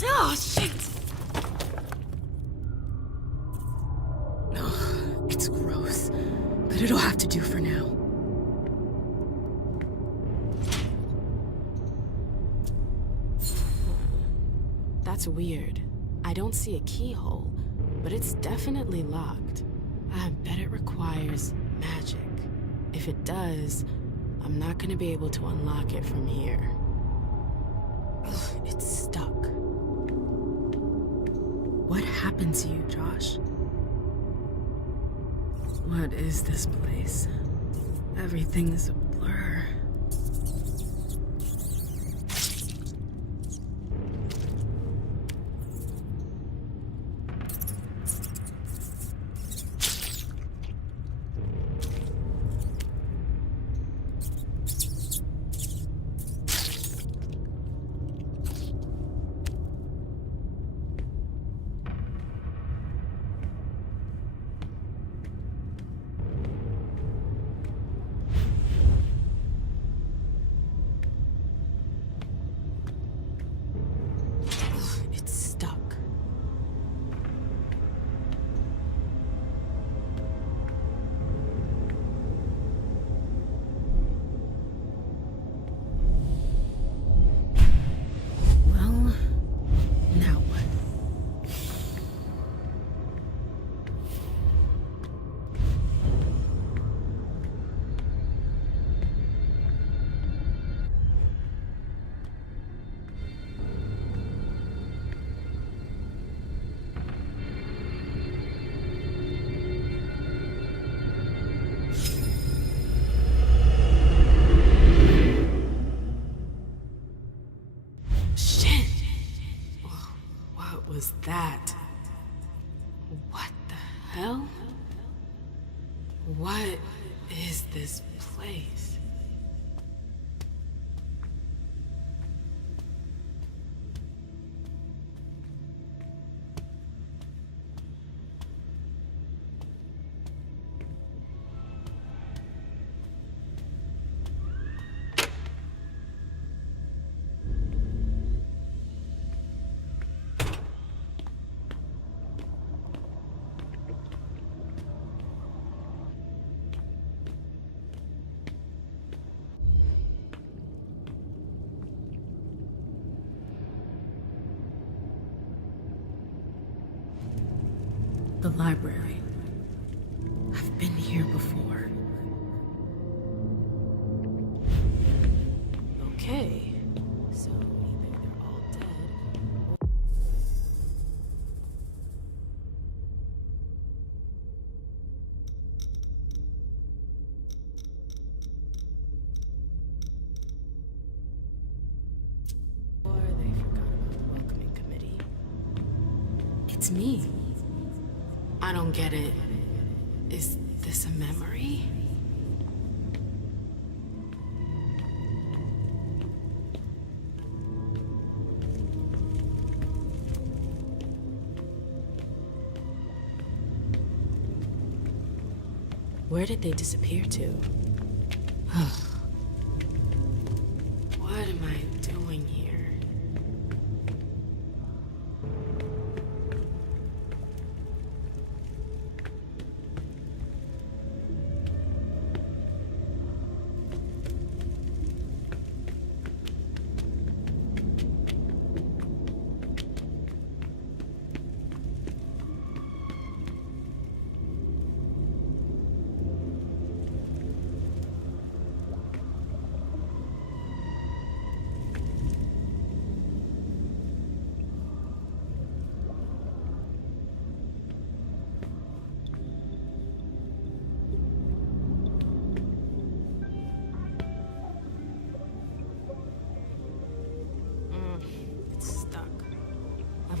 Oh, shit! Ugh, it's gross, but it'll have to do for now. That's weird. I don't see a keyhole, but it's definitely locked. I bet it requires magic. If it does, I'm not gonna be able to unlock it from here. Ugh, it's stuck. What happened to you, Josh? What is this place? Everything's a blur. Was that? What the hell? What is this place? The library. I've been here before. Okay, so either they're all dead or... Or they forgot about the welcoming committee. It's me. I don't get it. Is this a memory? Where did they disappear to? What am I doing here?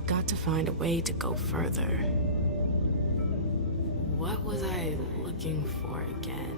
Got to find a way to go further. What was I looking for again?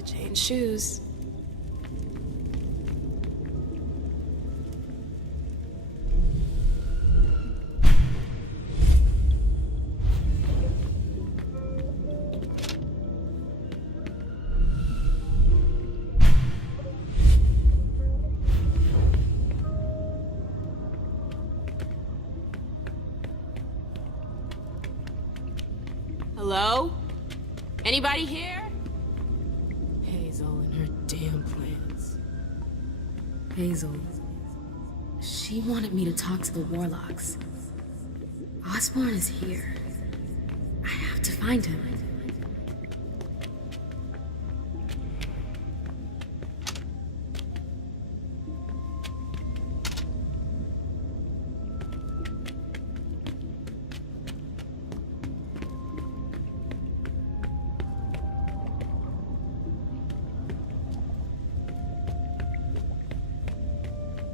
Gotta change shoes. Hello? Anybody here? Hazel and her damn plans. Hazel. She wanted me to talk to the warlocks. Osborn is here. I have to find him.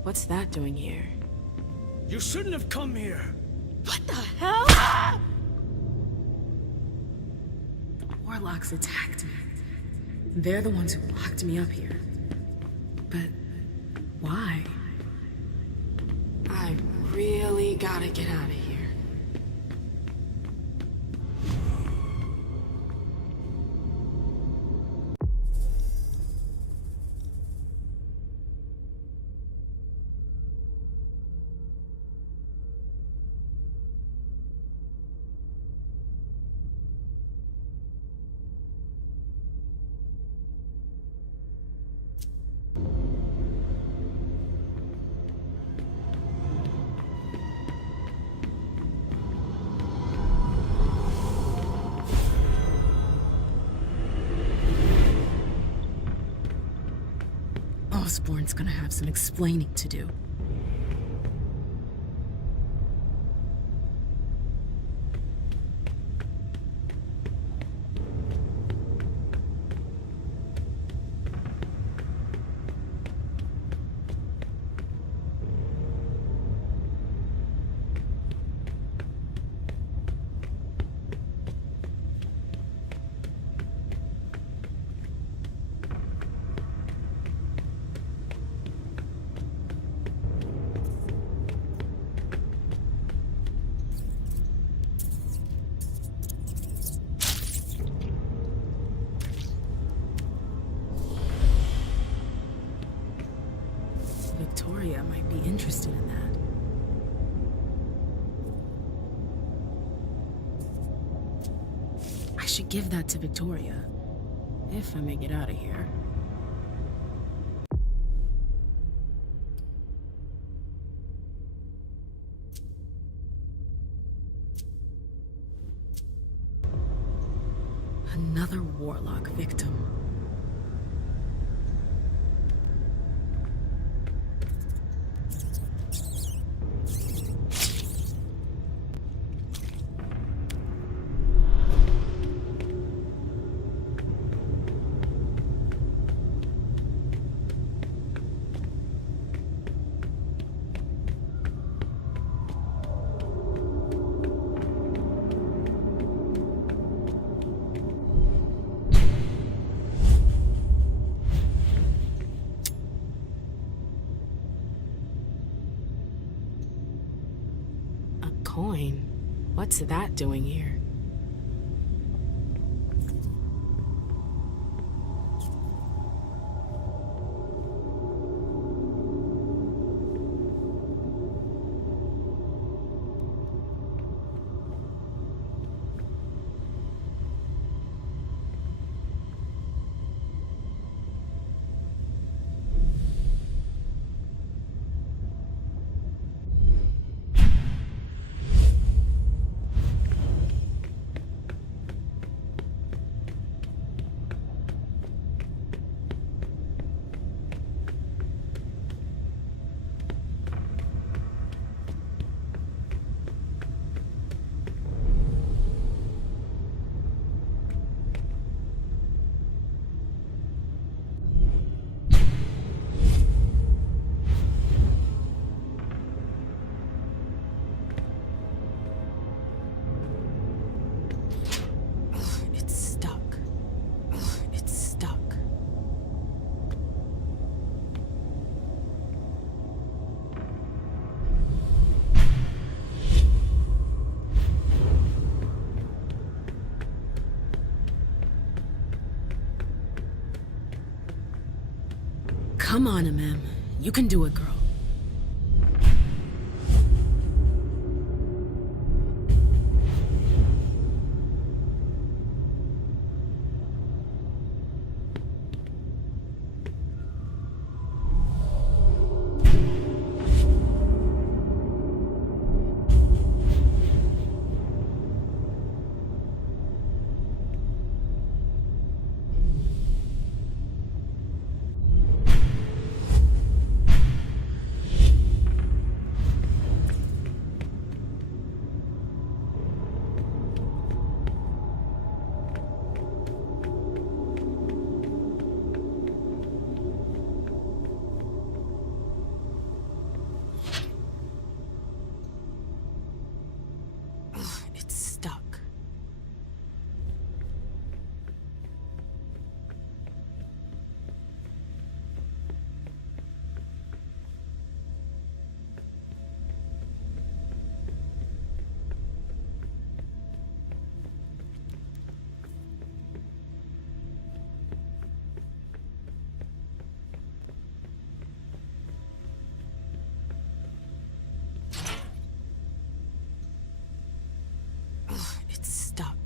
What's that doing here? You shouldn't have come here. What the hell? The warlocks attacked me. They're the ones who locked me up here. But why? I really gotta get out of here. Osborn's gonna have some explaining to do. Victoria might be interested in that. I should give that to Victoria, if I may get out of here. Another warlock victim. Coin? What's that doing here? Come on, Mem. You can do it, girl. It's stuck. It's stuck.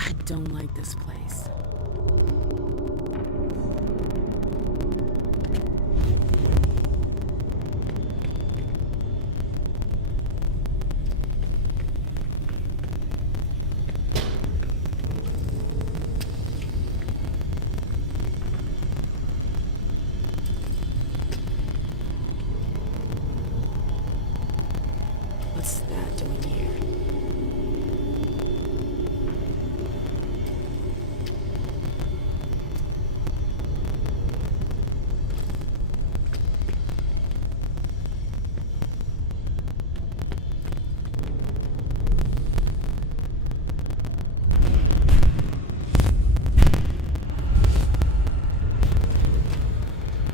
I don't like this place. What's that doing here?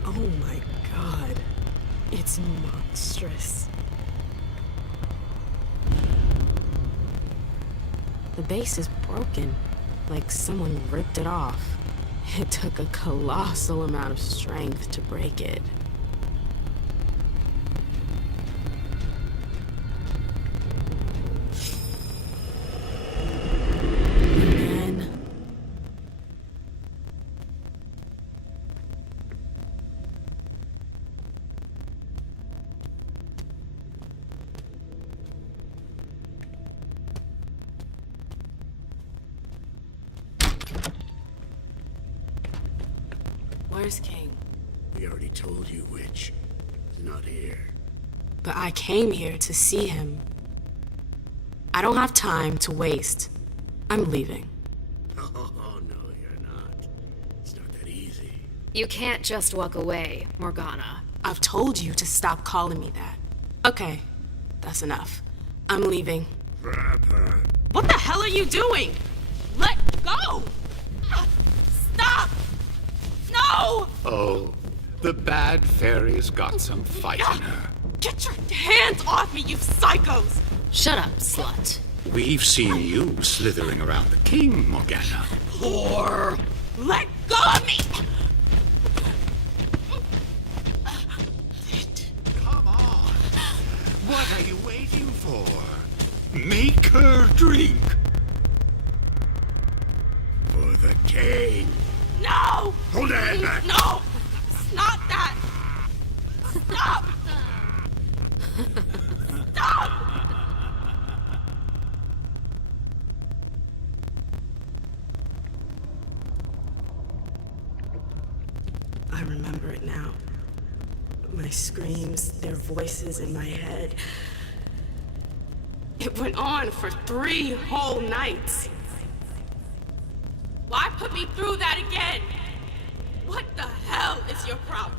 Oh my god. It's monstrous. The base is broken, like someone ripped it off. It took a colossal amount of strength to break it. Again. Where's King? We already told you which. He's not here. But I came here to see him. I don't have time to waste. I'm leaving. Oh, no, you're not. It's not that easy. You can't just walk away, Morgana. I've told you to stop calling me that. Okay, that's enough. I'm leaving. Rapper. What the hell are you doing? Let go! Stop! No! Oh, the bad fairy's got some fight in her. Get your hands off me, you psychos! Shut up, slut. We've seen you slithering around the king, Morgana. Whore! Let go of me! Come on. What are you waiting for? Make her drink. For the king. No! Hold your head back. No! It's not that! Stop! Stop! I remember it now. My screams, their voices in my head. It went on for 3 whole nights. Why put me through that again? What the hell is your problem?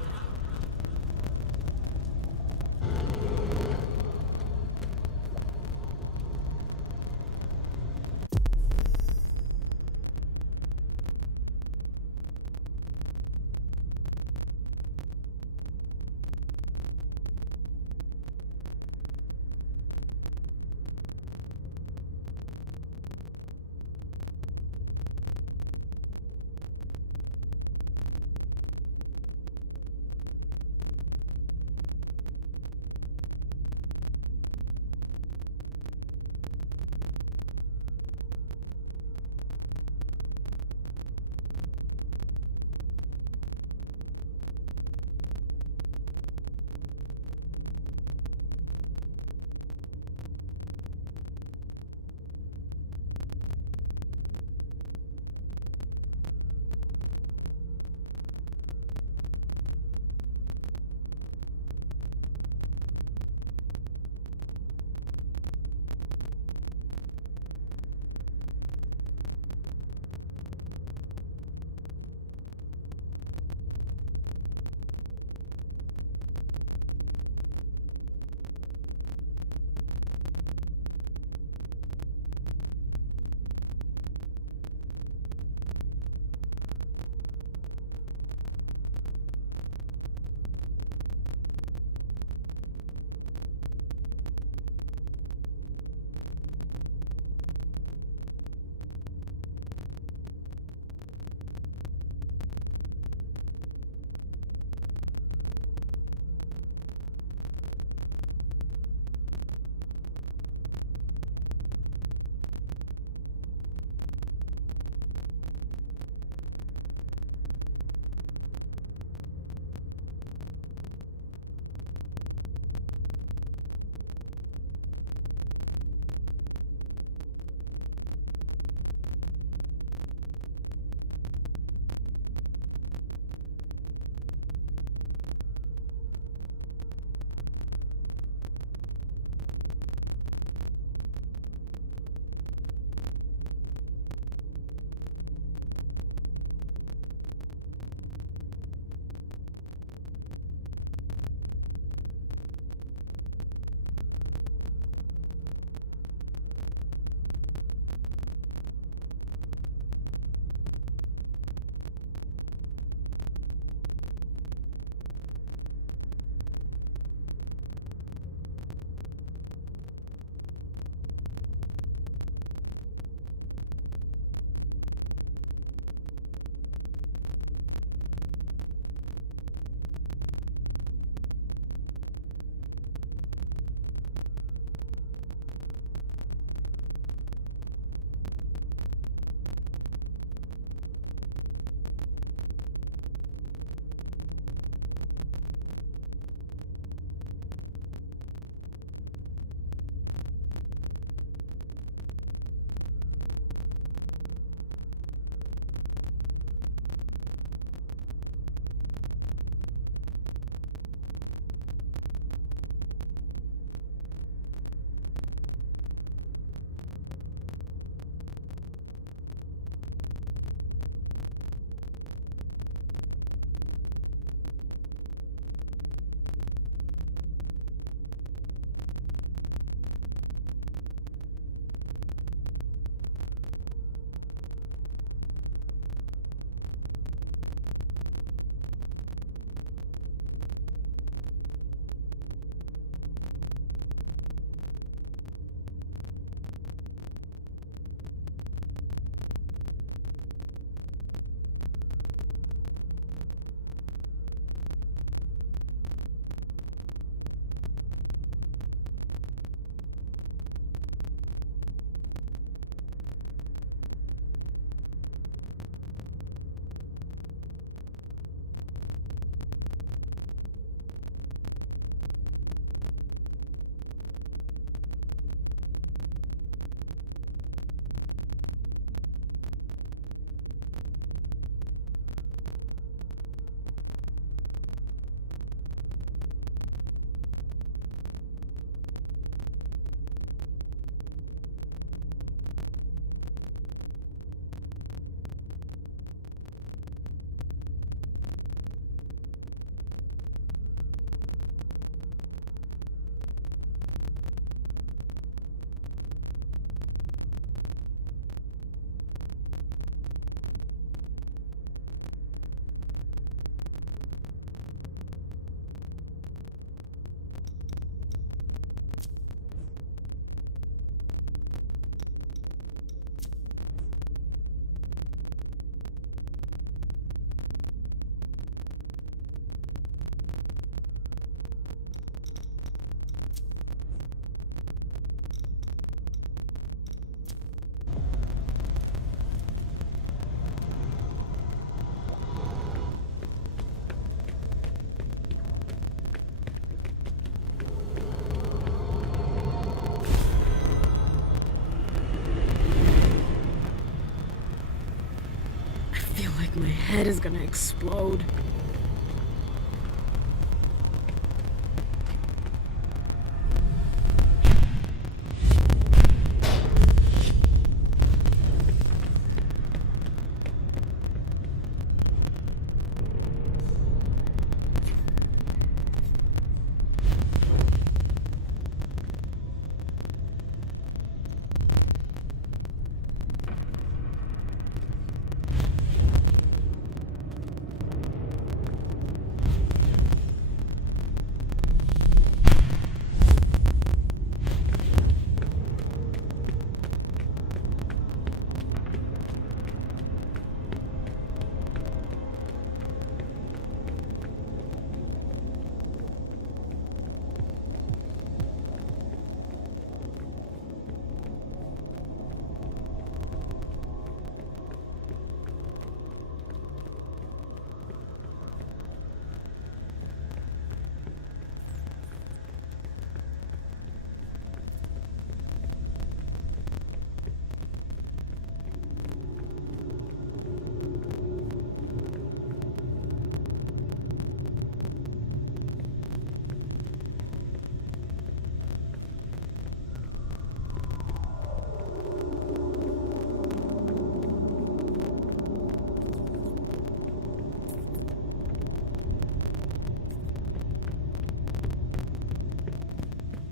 head is gonna explode.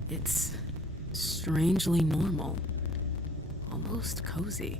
It's strangely normal, almost cozy.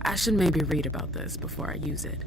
I should maybe read about this before I use it.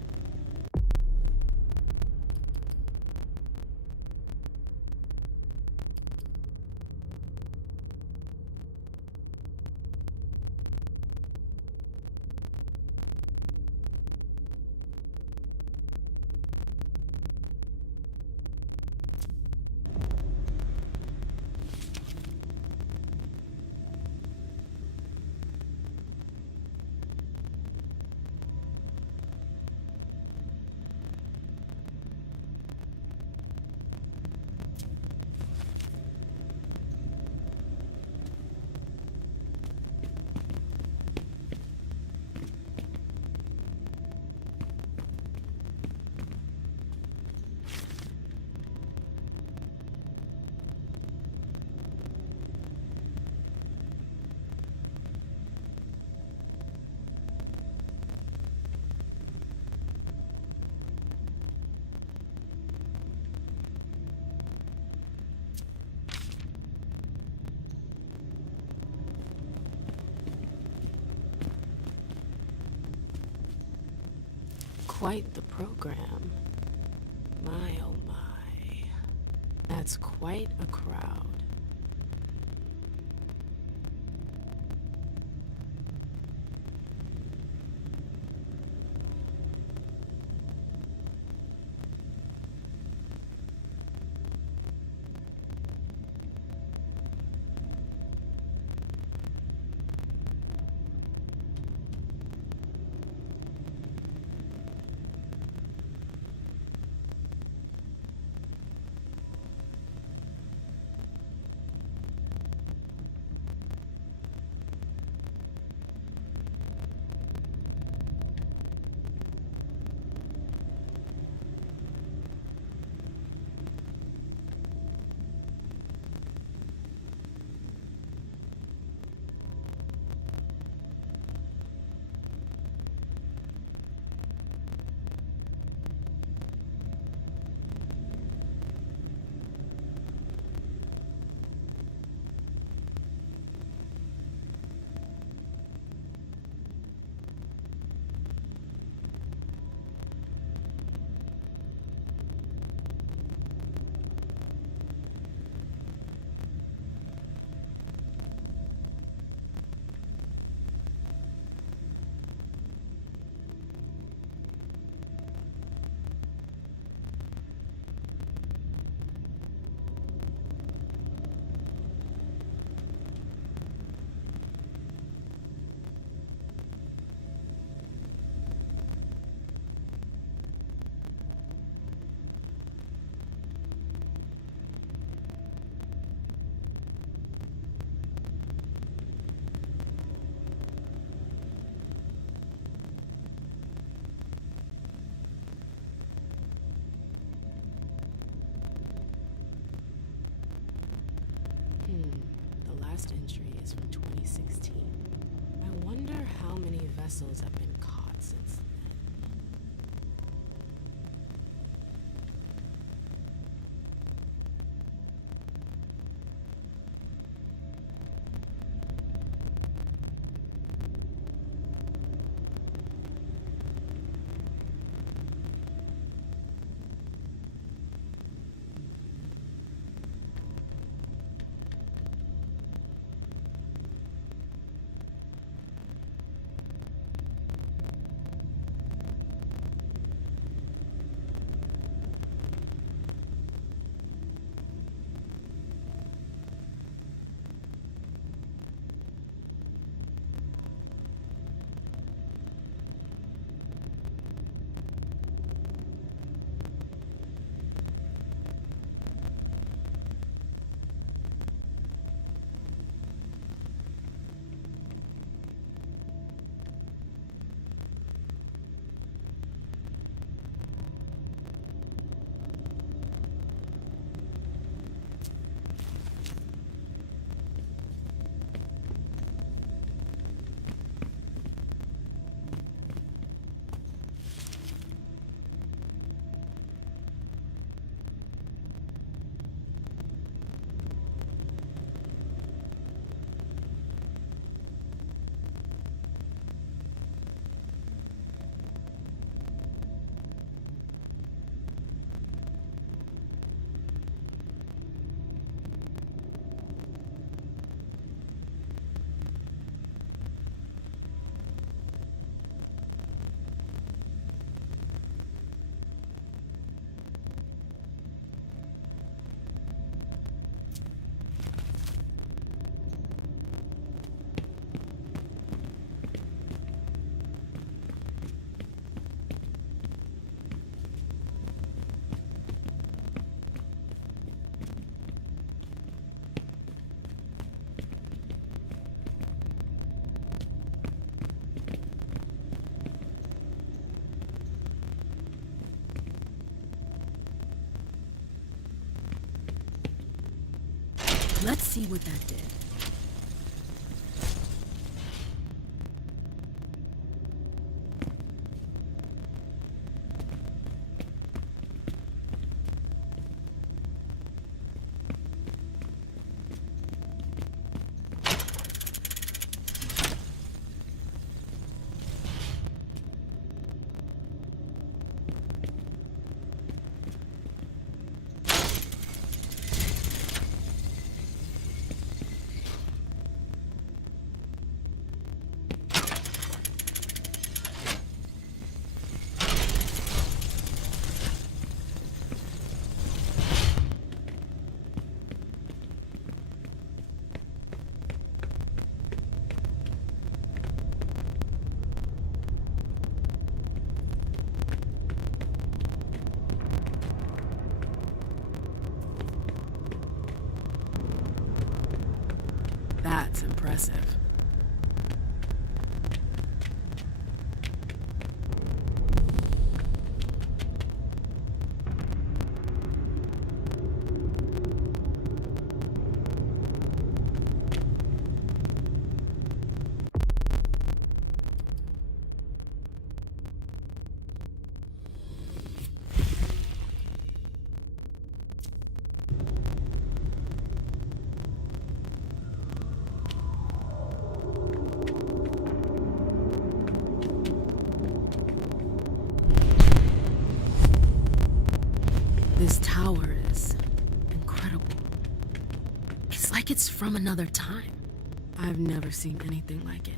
Quite the program. My oh my. That's quite a crowd. last entry is from 2016. I wonder how many vessels have been caught since then. Let's see what that did. That's impressive. This tower is incredible. It's like it's from another time. I've never seen anything like it.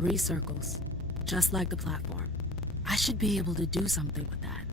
3 circles, just like the platform. I should be able to do something with that.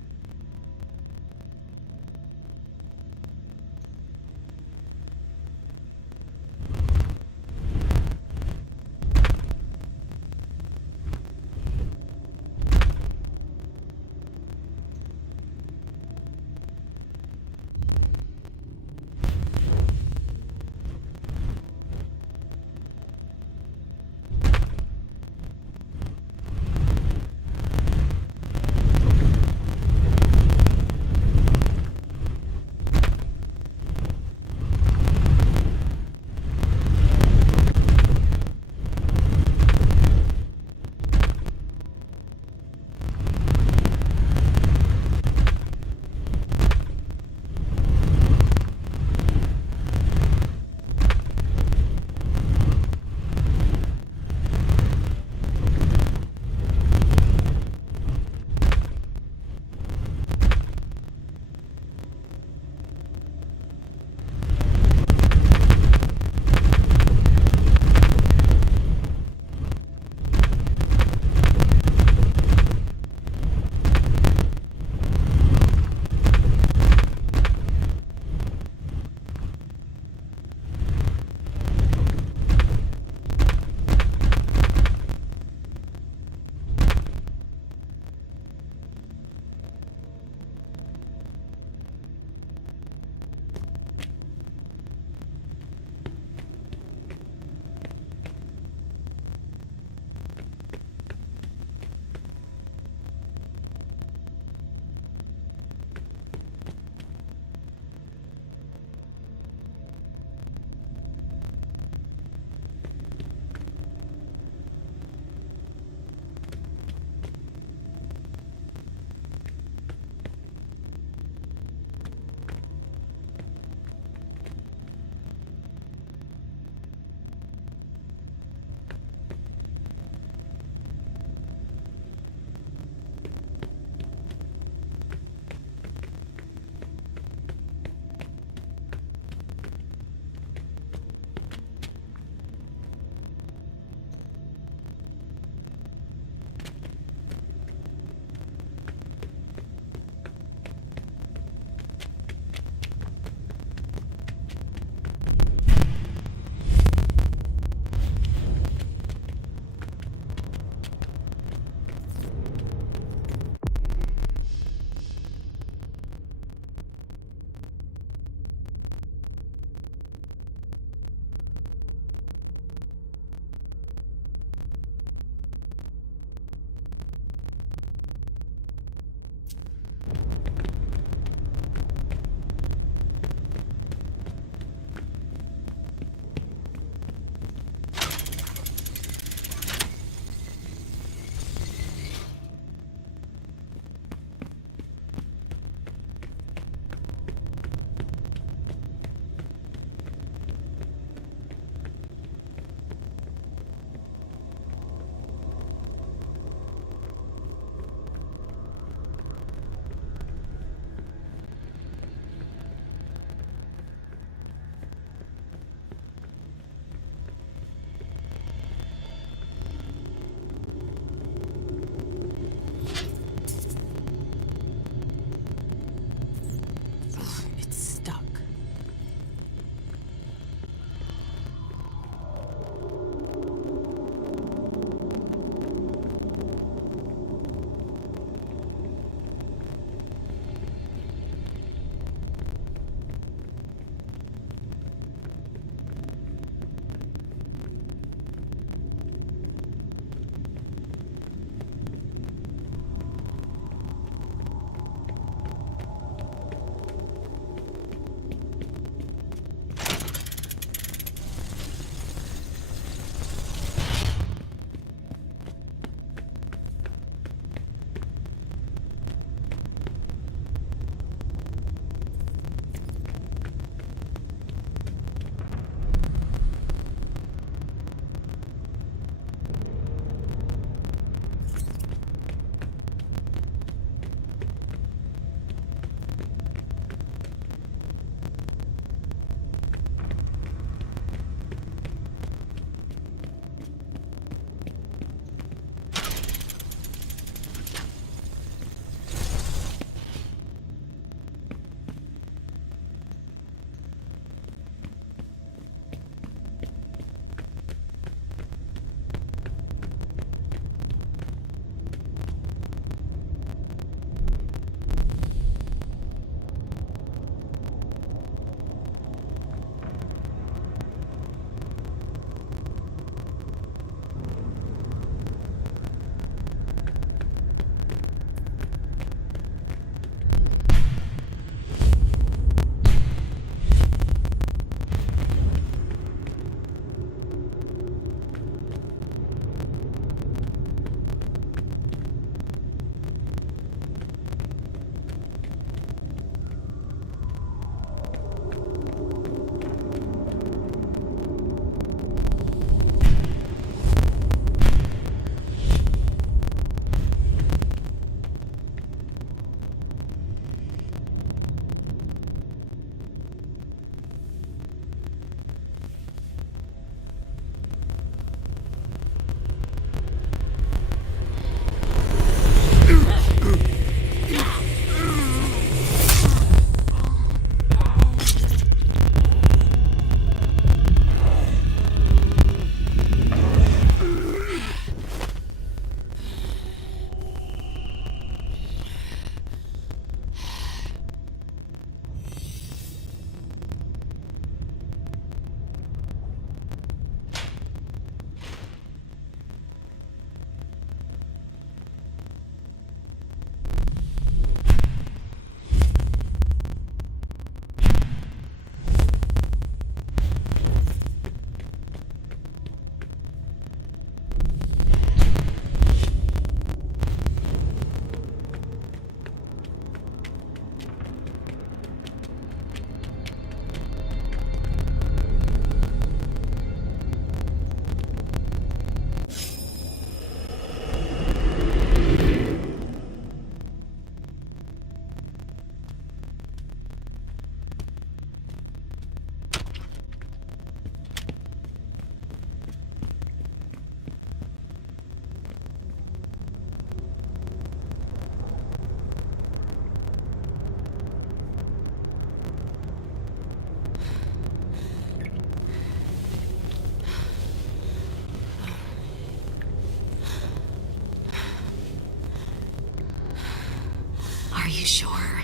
Are you sure?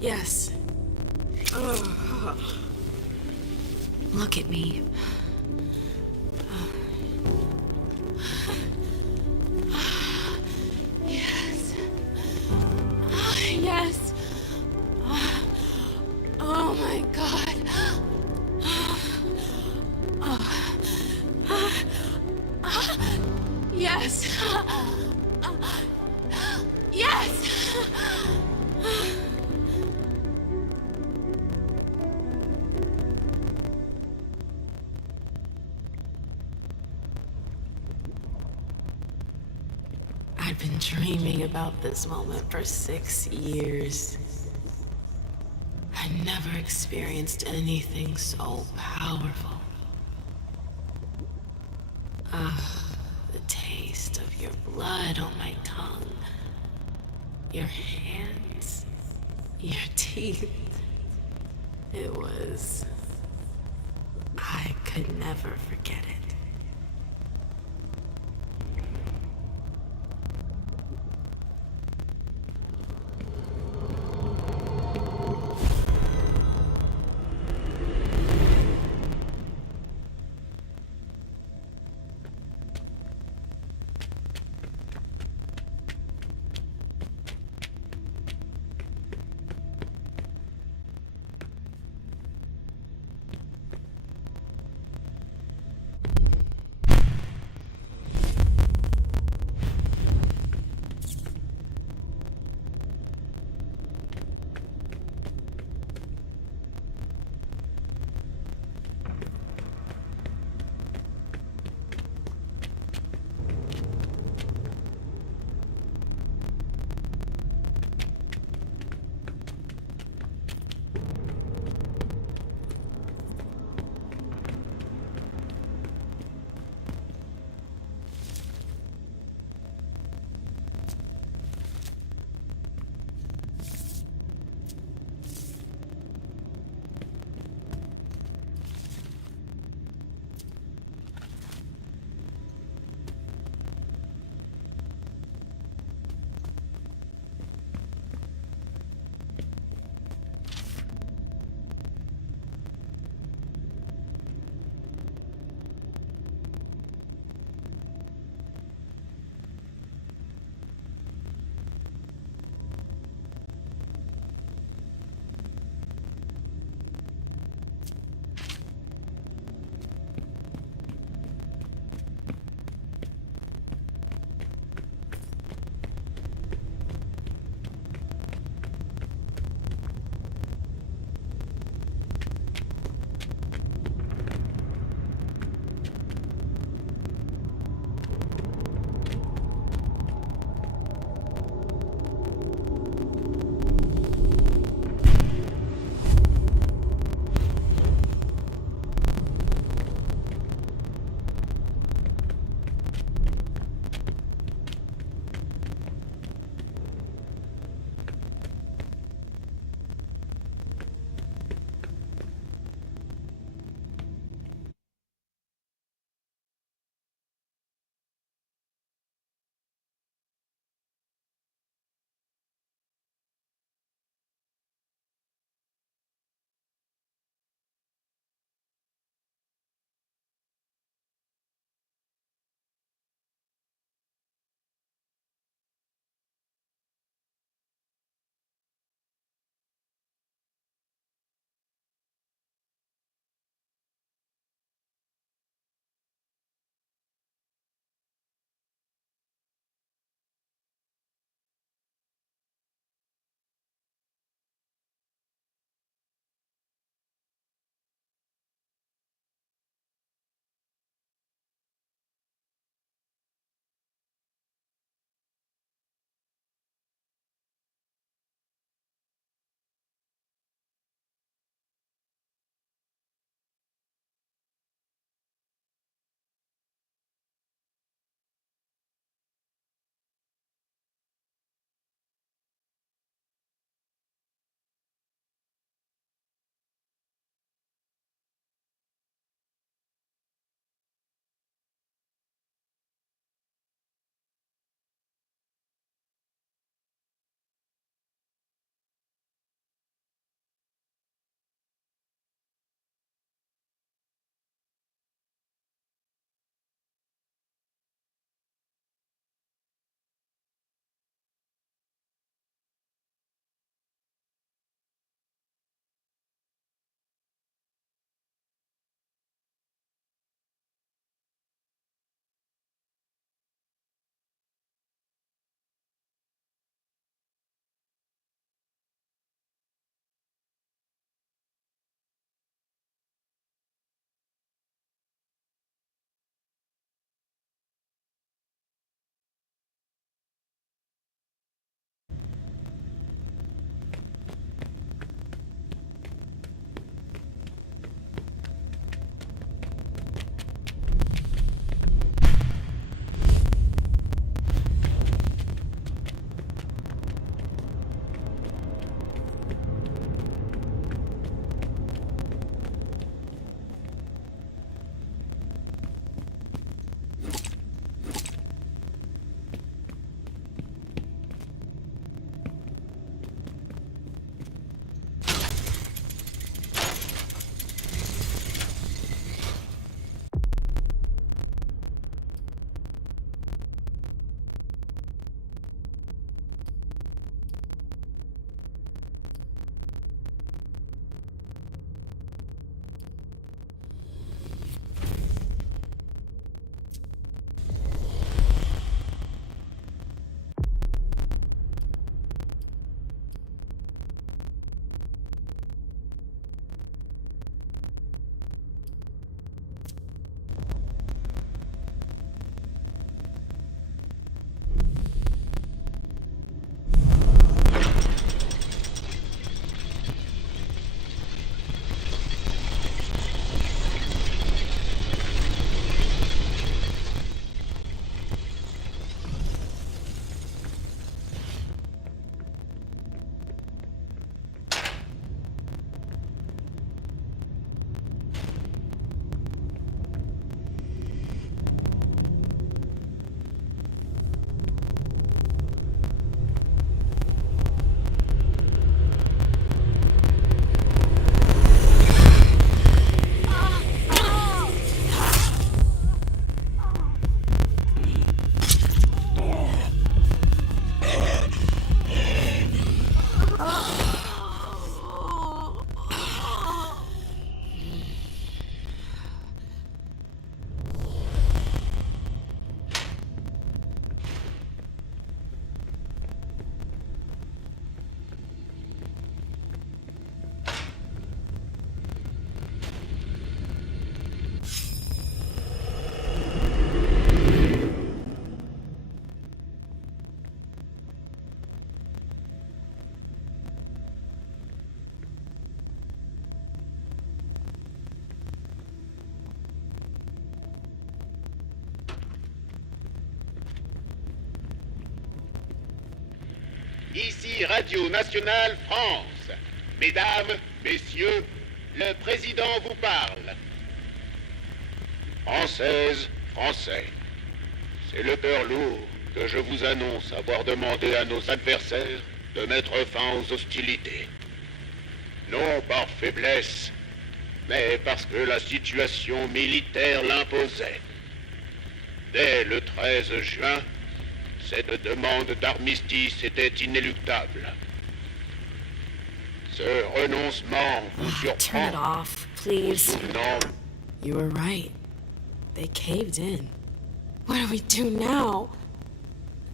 Yes. Look at me. Yes. Yes. Oh my god. Yes. Yes. I've been dreaming about this moment for 6 years. I never experienced anything so powerful. The taste of your blood on my tongue, your hands, your teeth. It was... I could never forget it. Ici Radio Nationale France. Mesdames, Messieurs, le président vous parle. Françaises, Français, c'est le cœur lourd que je vous annonce avoir demandé à nos adversaires de mettre fin aux hostilités. Non par faiblesse, mais parce que la situation militaire l'imposait. Dès le 13 juin, cette demande d'armistice était inéluctable. Ce renoncement vous Turn it surprend. off, please. Non, You were right. They caved in. What do we do now?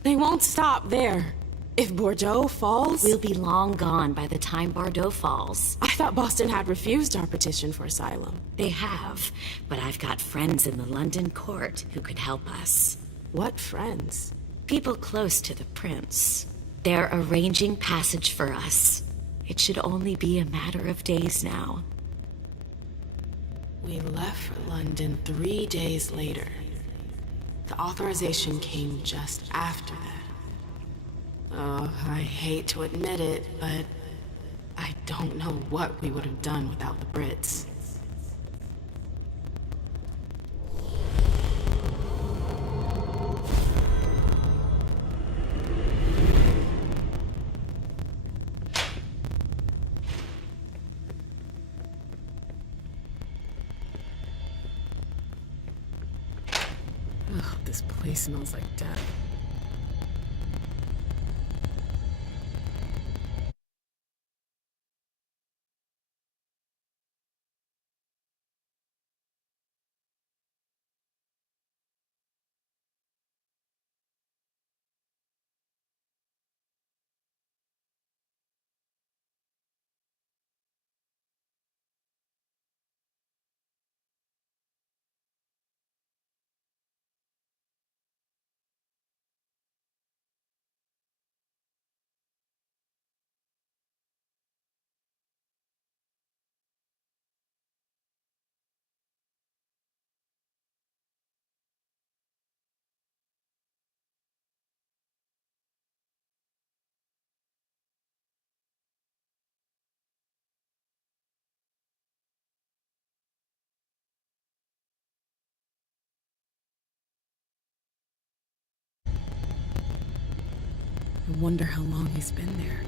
They won't stop there. If Bordeaux falls... We'll be long gone by the time Bordeaux falls. I thought Boston had refused our petition for asylum. They have, but I've got friends in the London court who could help us. What friends? People close to the prince. They're arranging passage for us. It should only be a matter of days now. We left for London 3 days later. The authorization came just after that. Oh, I hate to admit it, but I don't know what we would have done without the Brits. Ugh, this place smells like death. I wonder how long he's been there.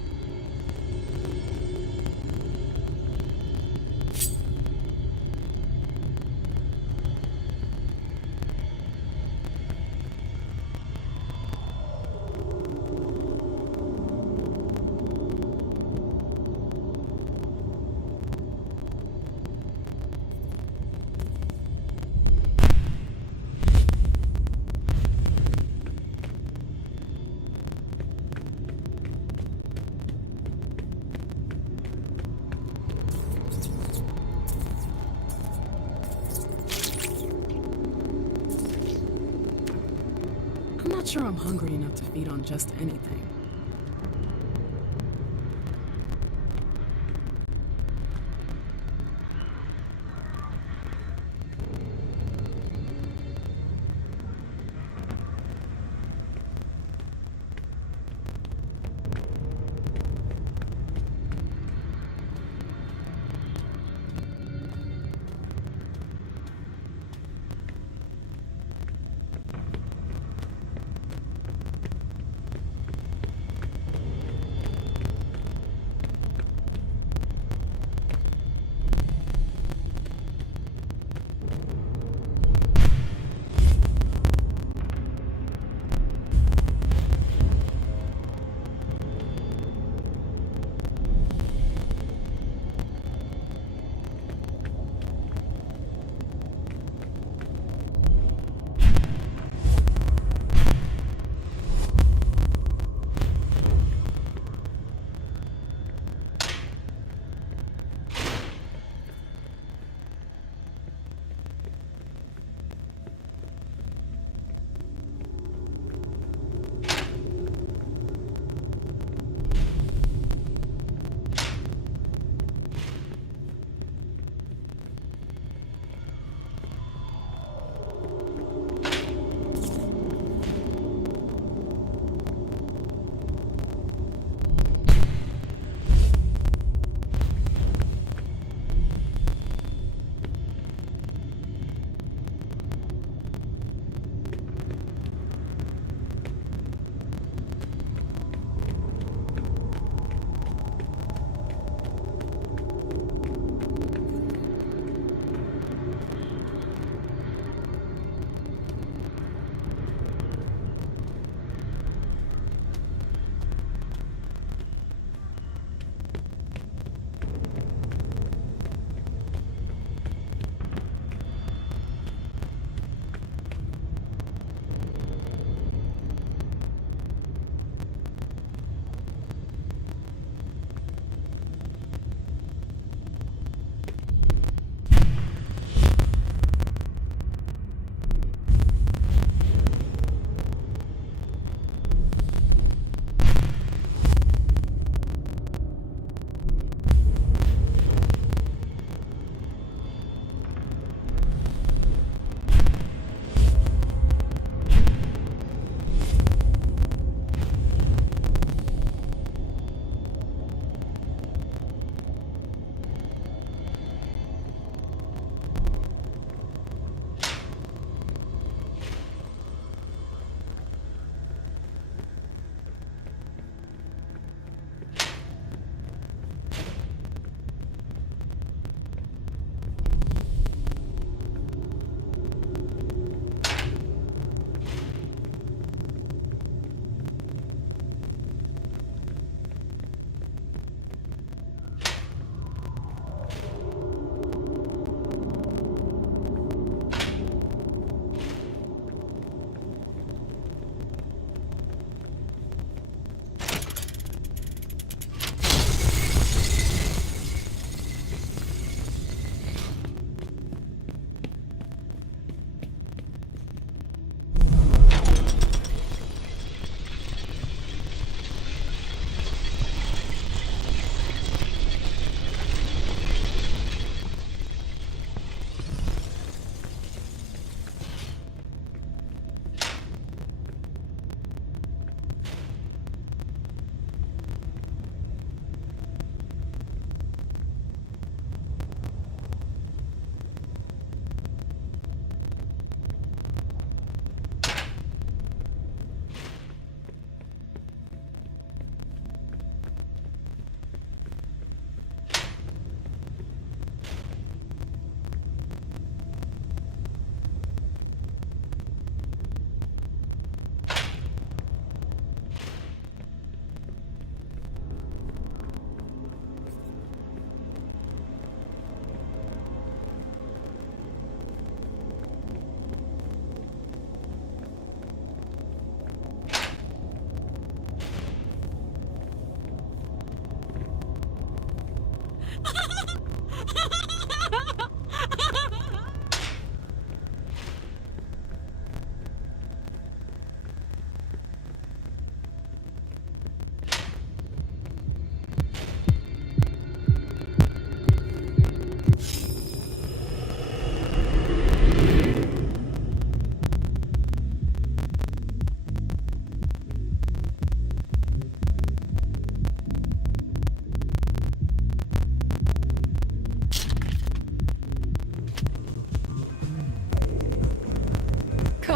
I'm not sure I'm hungry enough to feed on just anything.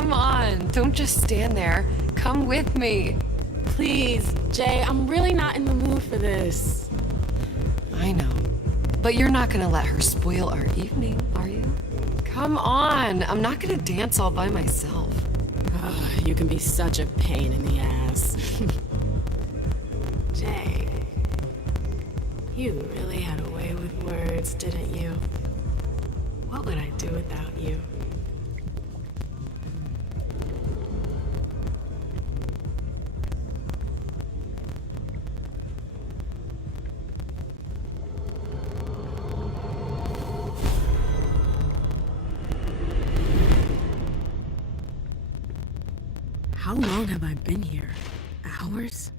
Come on, don't just stand there. Come with me. Please, Jay, I'm really not in the mood for this. I know. But you're not gonna let her spoil our evening, are you? Come on, I'm not gonna dance all by myself. You can be such a pain in the ass. Jay, you really had a way with words, didn't you? What would I do without you? How long have I been here? Hours?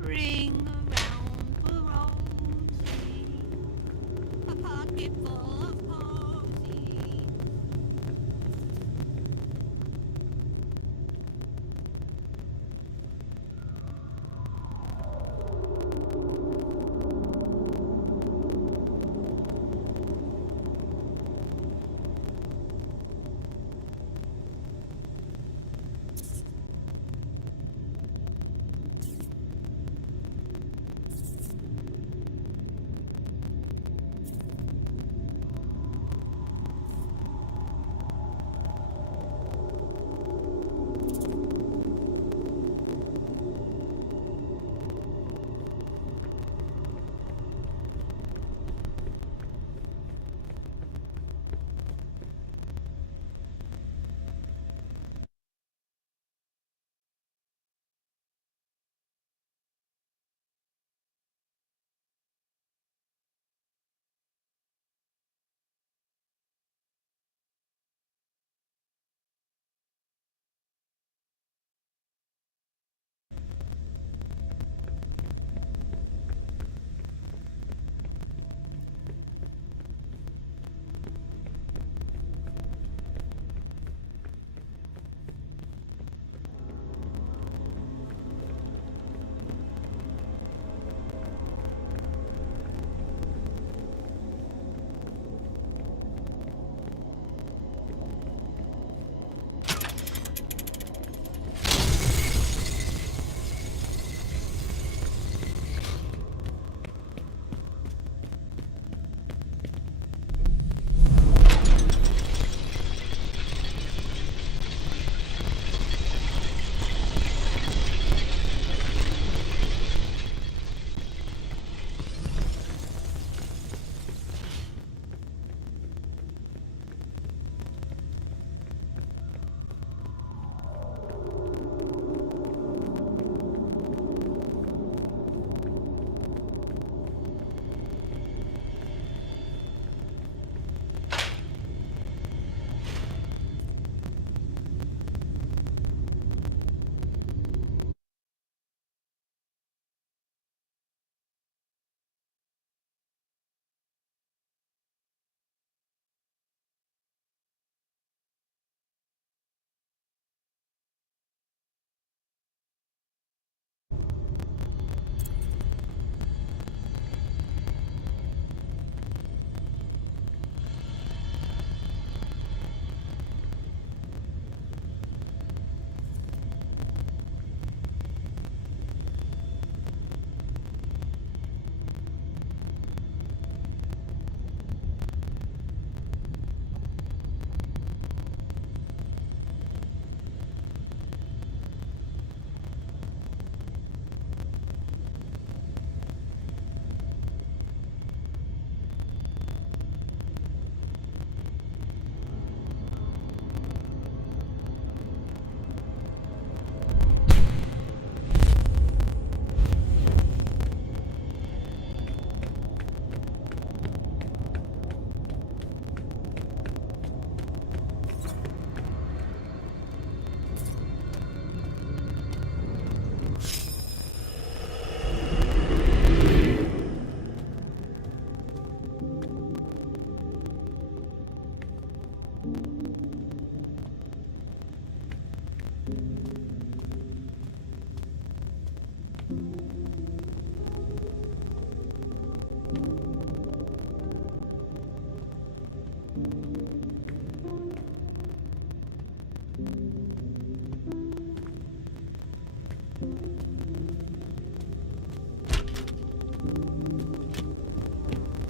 Ring around for Rosie, a pocket full of posies.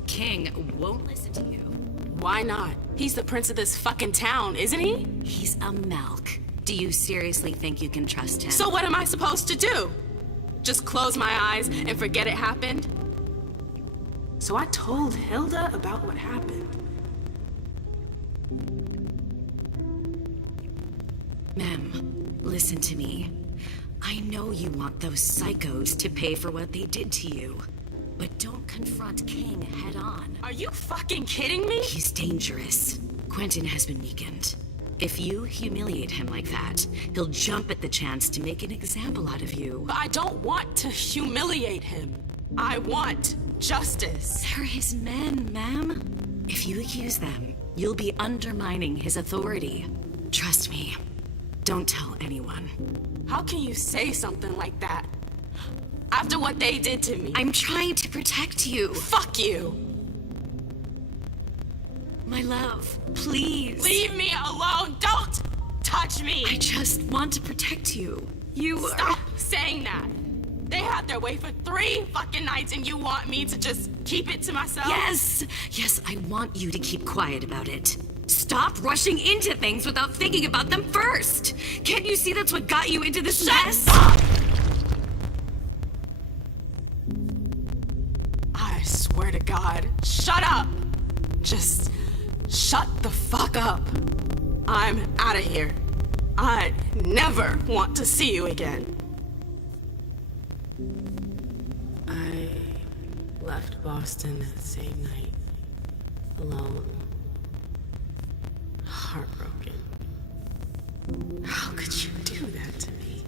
King won't listen to you. Why not? He's the prince of this fucking town, isn't he? He's a Melk. Do you seriously think you can trust him? So what am I supposed to do? Just close my eyes and forget it happened? So I told Hilda about what happened. Mem, listen to me. I know you want those psychos to pay for what they did to you. But don't confront King head on. Are you fucking kidding me? He's dangerous. Quentin has been weakened. If you humiliate him like that, he'll jump at the chance to make an example out of you. But I don't want to humiliate him. I want justice. They're his men, ma'am. If you accuse them, you'll be undermining his authority. Trust me. Don't tell anyone. How can you say something like that? After what they did to me. I'm trying to protect you. Fuck you. My love, please. Leave me alone. Don't touch me. I just want to protect you. You Stop saying that. They had their way for 3 fucking nights and you want me to just keep it to myself? Yes! Yes, I want you to keep quiet about it. Stop rushing into things without thinking about them first! Can't you see that's what got you into this mess? Up! I swear to God, shut up! Just shut the fuck up. I'm out of here. I never want to see you again. I left Boston that same night, alone, heartbroken. How could you do that to me?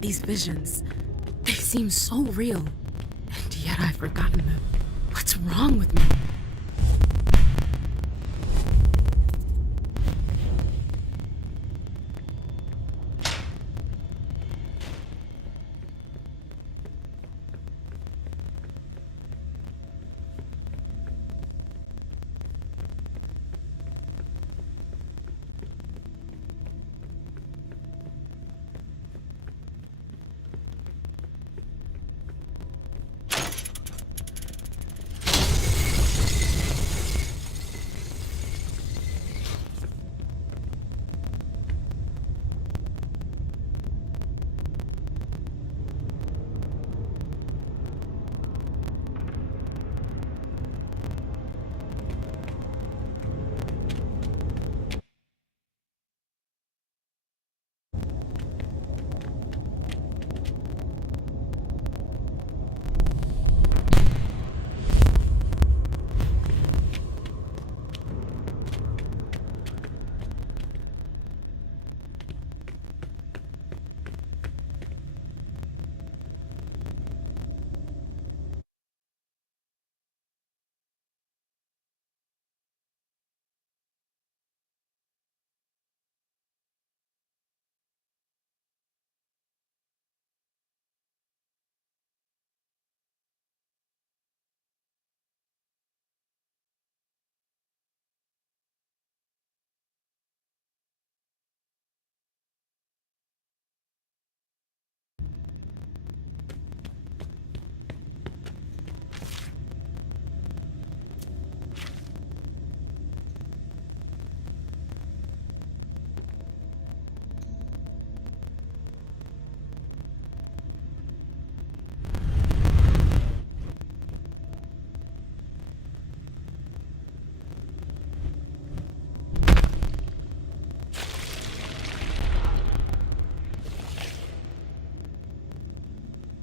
These visions, they seem so real, and yet I've forgotten them. What's wrong with me?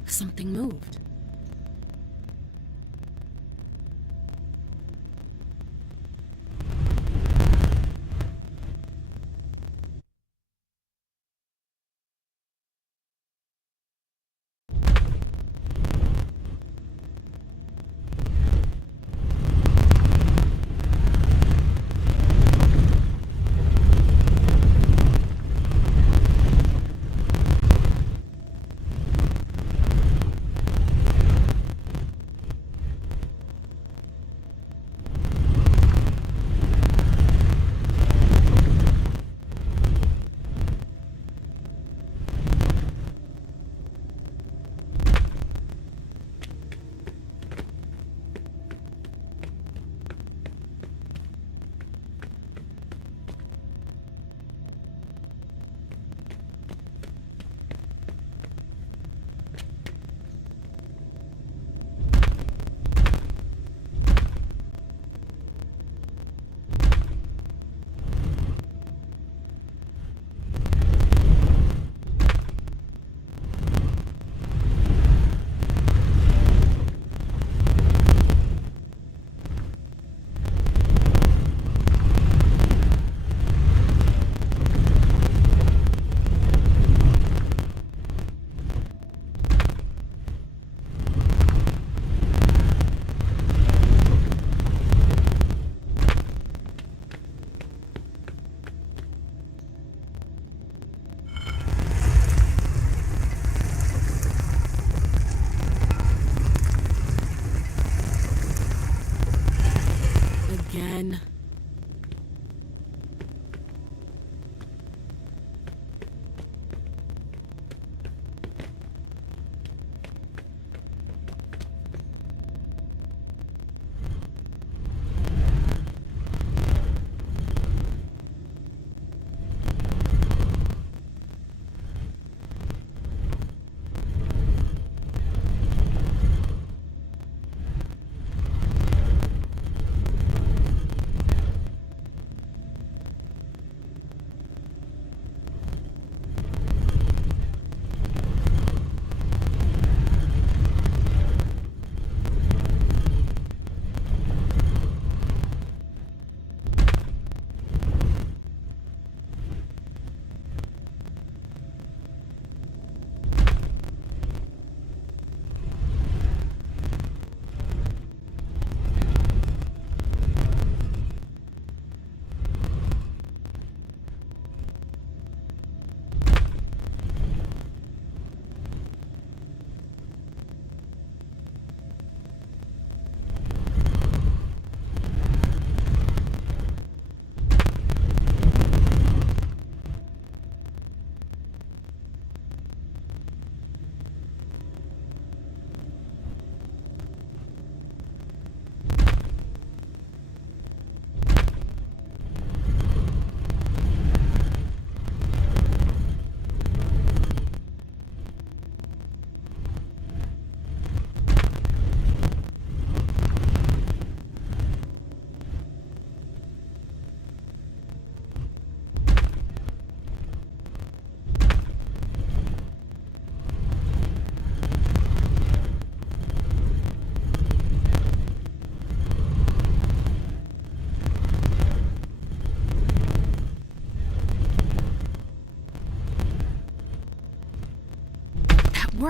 Something moved.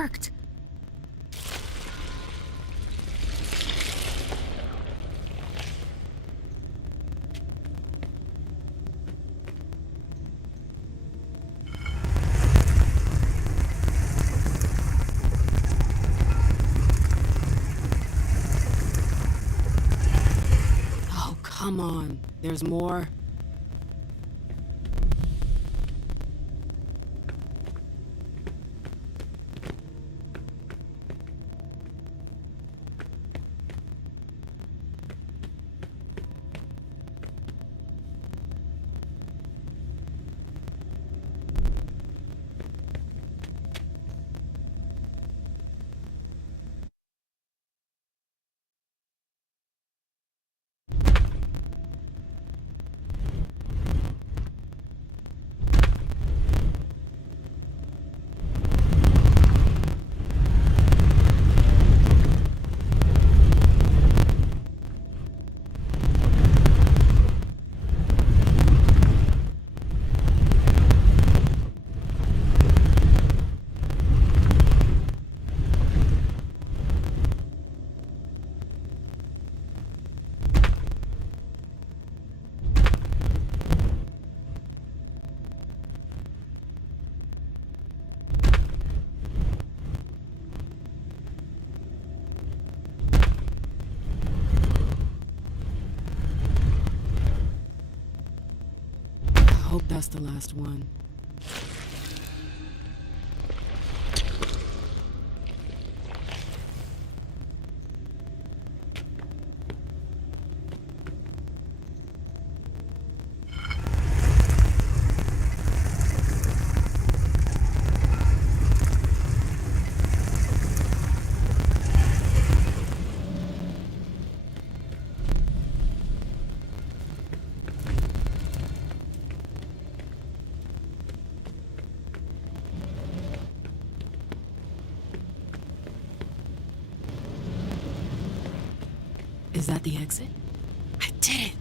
worked. Oh, come on. There's more. I hope that's the last one. Is that the exit? I did it!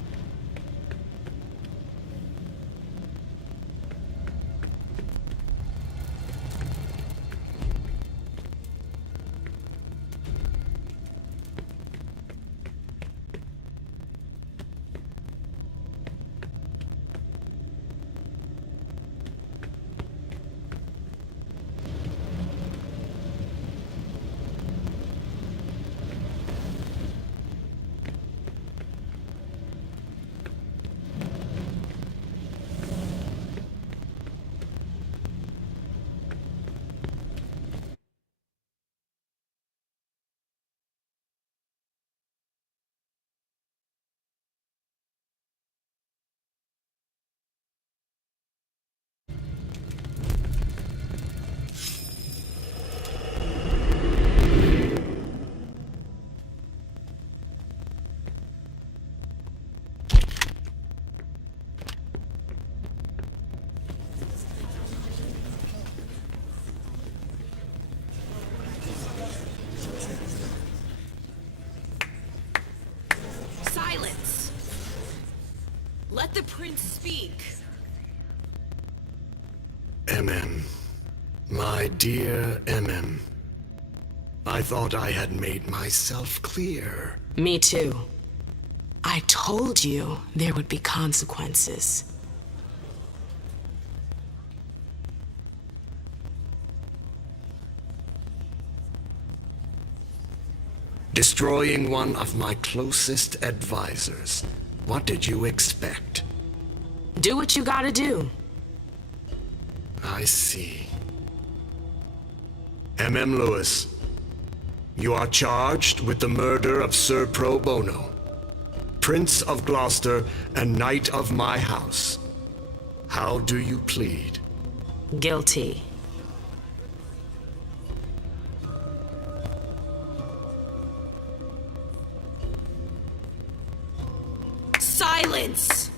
Silence! Let the prince speak. MM. My dear MM. I thought I had made myself clear. Me too. I told you there would be consequences. Destroying one of my closest advisors. What did you expect? Do what you gotta do. I see. MM Lewis, you are charged with the murder of Sir Pro Bono, Prince of Gloucester and Knight of my house. How do you plead? Guilty. Silence!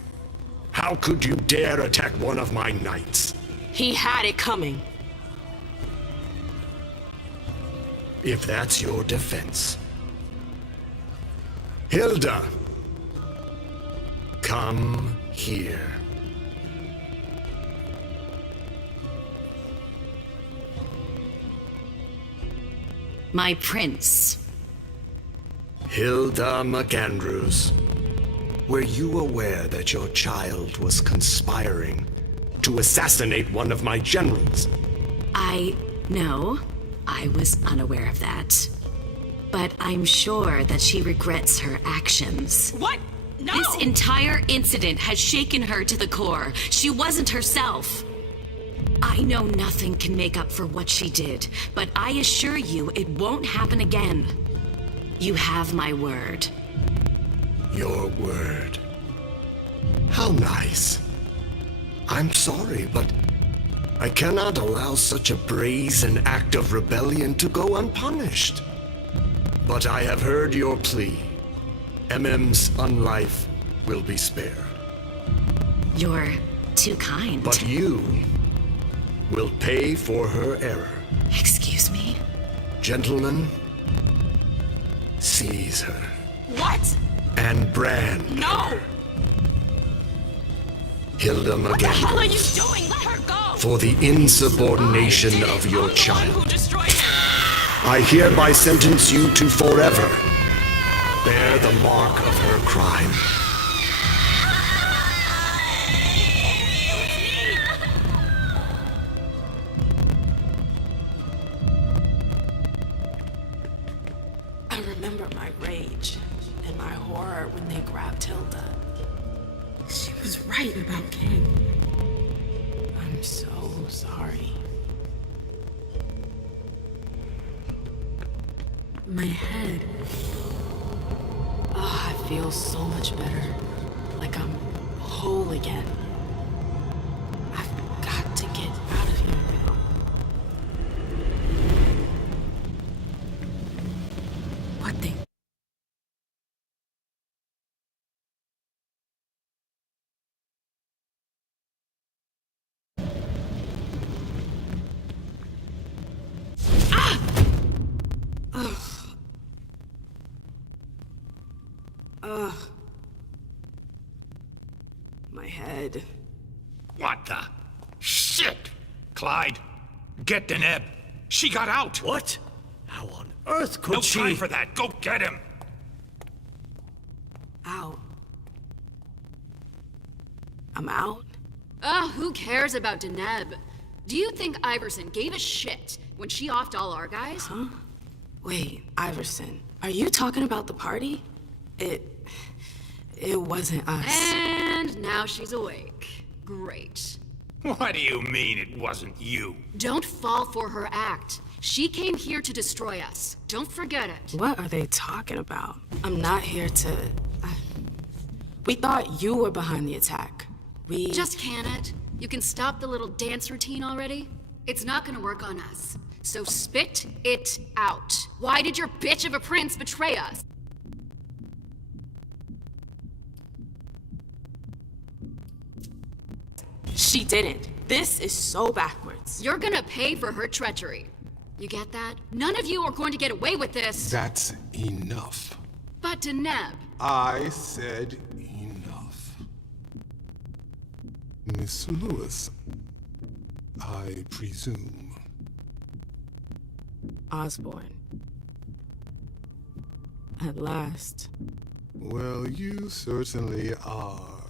How could you dare attack one of my knights? He had it coming. If that's your defense. Hilda! Come here. My prince. Hilda McAndrews, were you aware that your child was conspiring to assassinate one of my generals? No, I was unaware of that. But I'm sure that she regrets her actions. What? No! This entire incident has shaken her to the core. She wasn't herself. I know nothing can make up for what she did, but I assure you it won't happen again. You have my word. Your word. How nice. I'm sorry, but I cannot allow such a brazen act of rebellion to go unpunished. But I have heard your plea. MM's unlife will be spared. You're too kind. But you will pay for her error. Excuse me? Gentlemen, seize her. What? And brand No! Hilda What the hell are you McAndrews doing? Let her go! for the insubordination of your I'm the one who child. destroyed her. I hereby sentence you to forever bear the mark of her crime. I remember my rage and my horror when they grabbed Hilda. She was right about King. I'm so sorry. My head. Oh, I feel so much better. Like I'm whole again. I've got to get out of here now. What they... My head. What the? Shit! Clyde, get Deneb. She got out. What? How on earth could No she? time for that. Go get him. Out. I'm out? Ugh, who cares about Deneb? Do you think Iverson gave a shit when she offed all our guys? Huh? Wait, Iverson. Are you talking about the party? It wasn't us. And now she's awake. Great. What do you mean it wasn't you? Don't fall for her act. She came here to destroy us. Don't forget it. What are they talking about? I'm not here to... We thought you were behind the attack. We... Just can it? You can stop the little dance routine already? It's not gonna work on us. So spit it out. Why did your bitch of a prince betray us? She didn't. This is so backwards. You're gonna pay for her treachery. You get that? None of you are going to get away with this. That's enough. But Deneb. I said enough. Miss Lewis, I presume. Osborne. At last. Well, you certainly are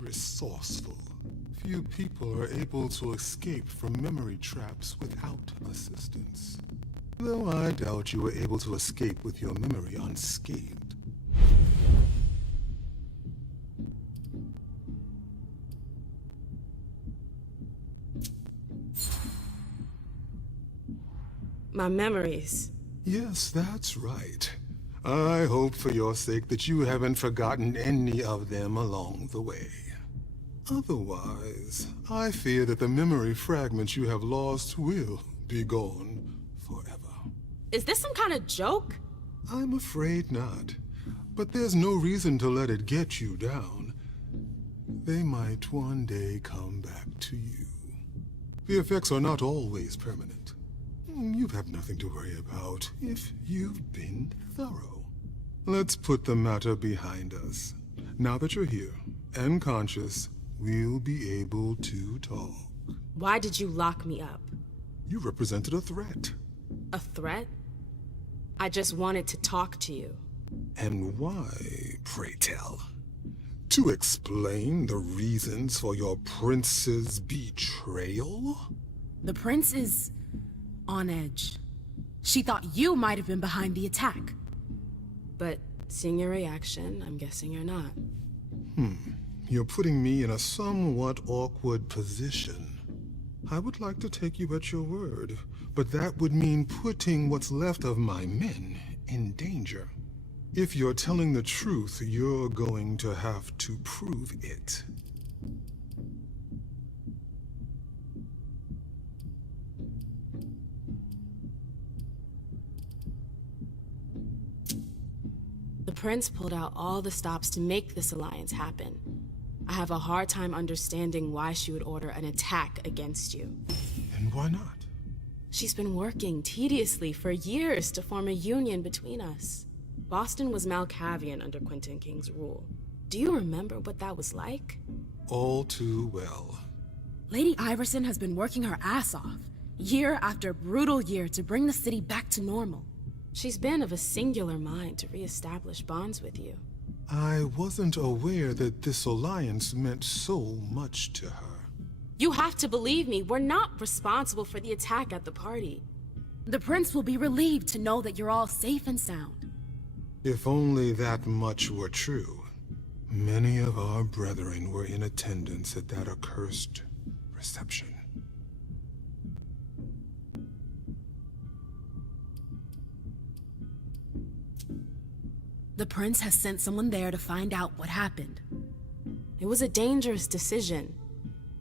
resourceful. Few people are able to escape from memory traps without assistance. Though I doubt you were able to escape with your memory unscathed. My memories. Yes, that's right. I hope for your sake that you haven't forgotten any of them along the way. Otherwise, I fear that the memory fragments you have lost will be gone forever. Is this some kind of joke? I'm afraid not. But there's no reason to let it get you down. They might one day come back to you. The effects are not always permanent. You have nothing to worry about if you've been thorough. Let's put the matter behind us. Now that you're here and conscious, we'll be able to talk. Why did you lock me up? You represented a threat. A threat? I just wanted to talk to you. And why, pray tell? To explain the reasons for your prince's betrayal? The prince is on edge. She thought you might have been behind the attack. But seeing your reaction, I'm guessing you're not. You're putting me in a somewhat awkward position. I would like to take you at your word, but that would mean putting what's left of my men in danger. If you're telling the truth, you're going to have to prove it. The prince pulled out all the stops to make this alliance happen. I have a hard time understanding why she would order an attack against you. And why not? She's been working tediously for years to form a union between us. Boston was Malkavian under Quentin King's rule. Do you remember what that was like? All too well. Lady Iverson has been working her ass off, year after brutal year, to bring the city back to normal. She's been of a singular mind to reestablish bonds with you. I wasn't aware that this alliance meant so much to her. You have to believe me, we're not responsible for the attack at the party. The prince will be relieved to know that you're all safe and sound. If only that much were true. Many of our brethren were in attendance at that accursed reception. The prince has sent someone there to find out what happened. It was a dangerous decision,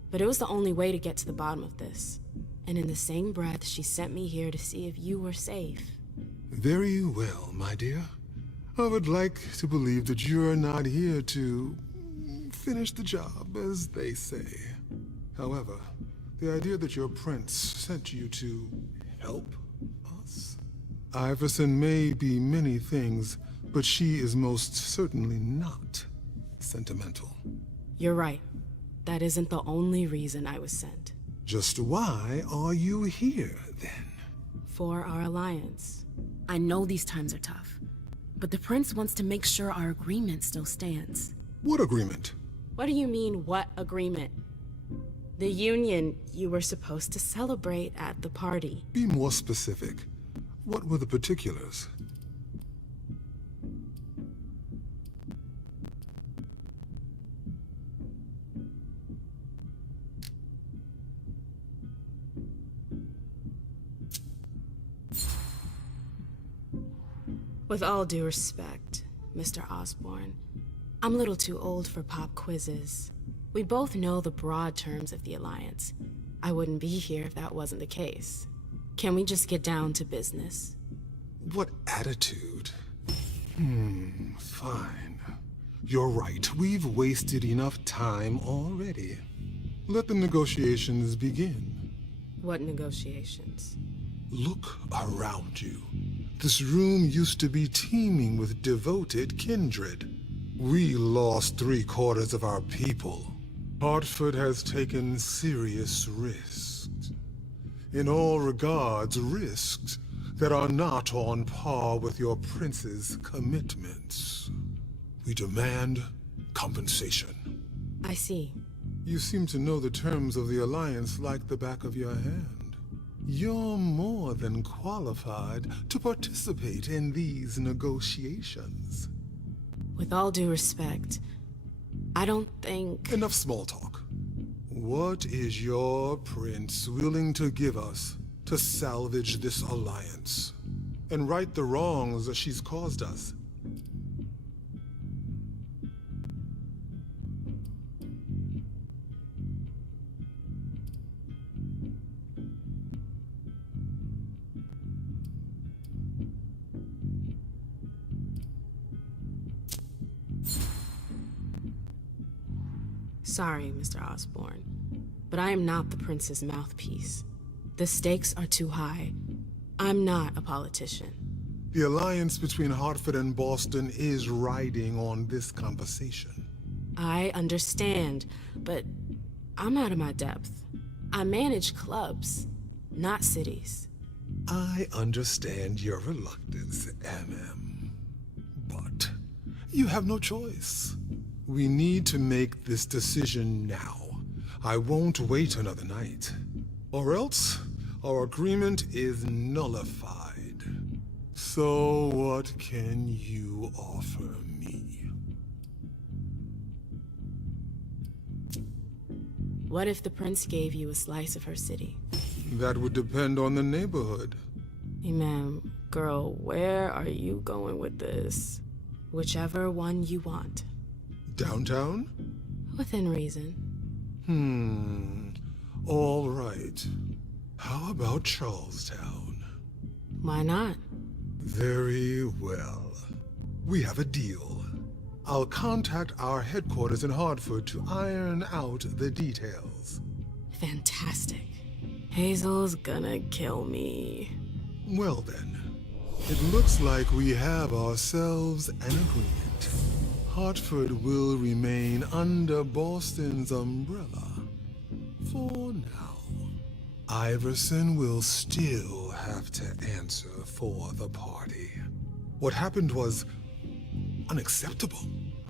but it was the only way to get to the bottom of this. And in the same breath, she sent me here to see if you were safe. Very well, my dear. I would like to believe that you're not here to finish the job, as they say. However, the idea that your prince sent you to help us? Iverson may be many things, but she is most certainly not sentimental. You're right. That isn't the only reason I was sent. Just why are you here, then? For our alliance. I know these times are tough, but the prince wants to make sure our agreement still stands. What agreement? What do you mean, what agreement? The union you were supposed to celebrate at the party. Be more specific. What were the particulars? With all due respect, Mr. Osborne, I'm a little too old for pop quizzes. We both know the broad terms of the Alliance. I wouldn't be here if that wasn't the case. Can we just get down to business? What attitude? Fine. You're right. We've wasted enough time already. Let the negotiations begin. What negotiations? Look around you. This room used to be teeming with devoted kindred. We lost 3/4 of our people. Hartford has taken serious risks. In all regards, risks that are not on par with your prince's commitments. We demand compensation. I see. You seem to know the terms of the Alliance like the back of your hand. You're more than qualified to participate in these negotiations. With all due respect, I don't think... Enough small talk. What is your prince willing to give us to salvage this alliance and right the wrongs that she's caused us? Sorry, Mr. Osborne, but I am not the prince's mouthpiece. The stakes are too high. I'm not a politician. The alliance between Hartford and Boston is riding on this conversation. I understand, but I'm out of my depth. I manage clubs, not cities. I understand your reluctance, MM. But you have no choice. We need to make this decision now. I won't wait another night. Or else, our agreement is nullified. So what can you offer me? What if the prince gave you a slice of her city? That would depend on the neighborhood. Hey, ma'am, girl, where are you going with this? Whichever one you want. Downtown? Within reason. All right. How about Charlestown? Why not? Very well. We have a deal. I'll contact our headquarters in Hartford to iron out the details. Fantastic. Hazel's gonna kill me. Well then, it looks like we have ourselves an agreement. Hartford will remain under Boston's umbrella for now. Iverson will still have to answer for the party. What happened was unacceptable.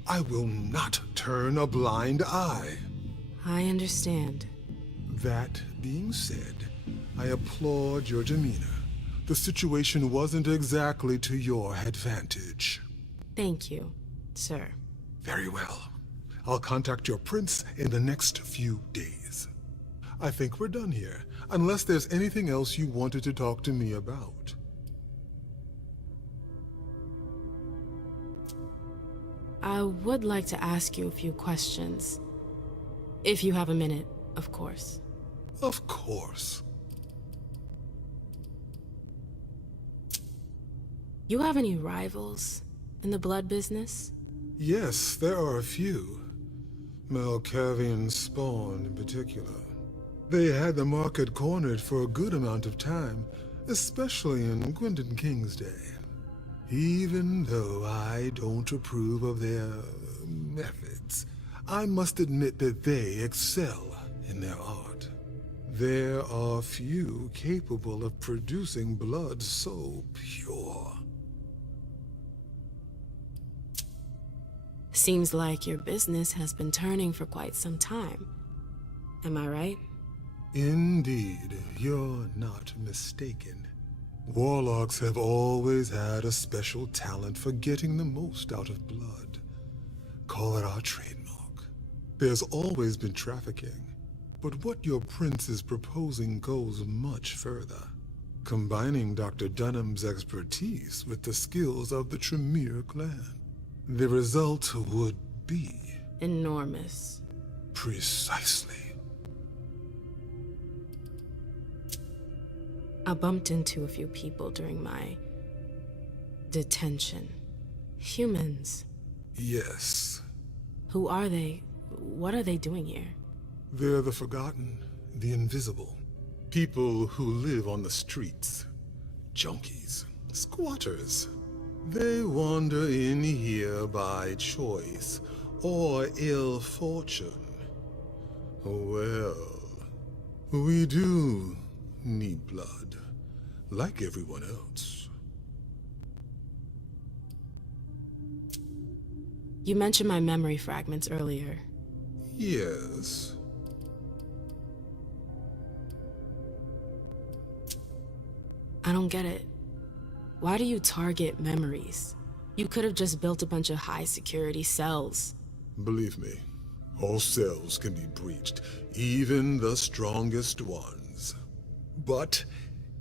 I will not turn a blind eye. I understand. That being said, I applaud your demeanor. The situation wasn't exactly to your advantage. Thank you, sir. Very well. I'll contact your prince in the next few days. I think we're done here, unless there's anything else you wanted to talk to me about. I would like to ask you a few questions. If you have a minute, of course. Of course. You have any rivals in the blood business? Yes, there are a few. Malkavian Spawn in particular. They had the market cornered for a good amount of time, especially in Gwendon King's day. Even though I don't approve of their methods, I must admit that they excel in their art. There are few capable of producing blood so pure. Seems like your business has been turning for quite some time. Am I right? Indeed, you're not mistaken. Warlocks have always had a special talent for getting the most out of blood. Call it our trademark. There's always been trafficking, but what your prince is proposing goes much further, combining Dr. Dunham's expertise with the skills of the Tremere clan. The result would be... enormous. Precisely. I bumped into a few people during my detention. Humans. Yes. Who are they? What are they doing here? They're the forgotten, the invisible. People who live on the streets. Junkies. Squatters. They wander in here by choice or ill fortune. Well, we do need blood, like everyone else. You mentioned my memory fragments earlier. Yes. I don't get it. Why do you target memories? You could have just built a bunch of high-security cells. Believe me, all cells can be breached, even the strongest ones. But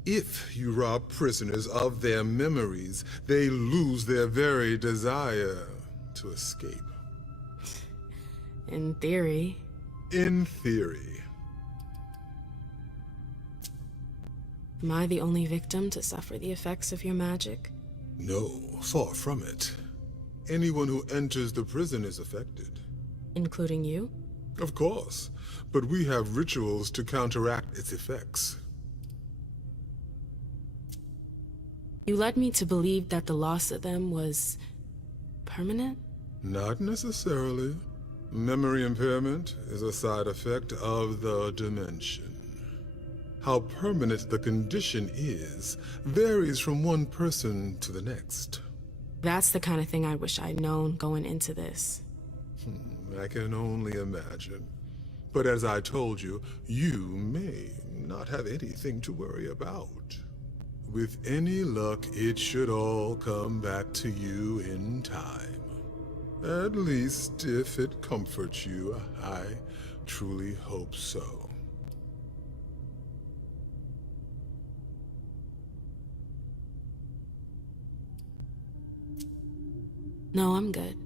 if you rob prisoners of their memories, they lose their very desire to escape. In theory. In theory. Am I the only victim to suffer the effects of your magic? No, far from it. Anyone who enters the prison is affected. Including you? Of course, but we have rituals to counteract its effects. You led me to believe that the loss of them was permanent? Not necessarily. Memory impairment is a side effect of the dimension. How permanent the condition is varies from one person to the next. That's the kind of thing I wish I'd known going into this. I can only imagine. But as I told you, you may not have anything to worry about. With any luck, it should all come back to you in time. At least, if it comforts you, I truly hope so. No, I'm good.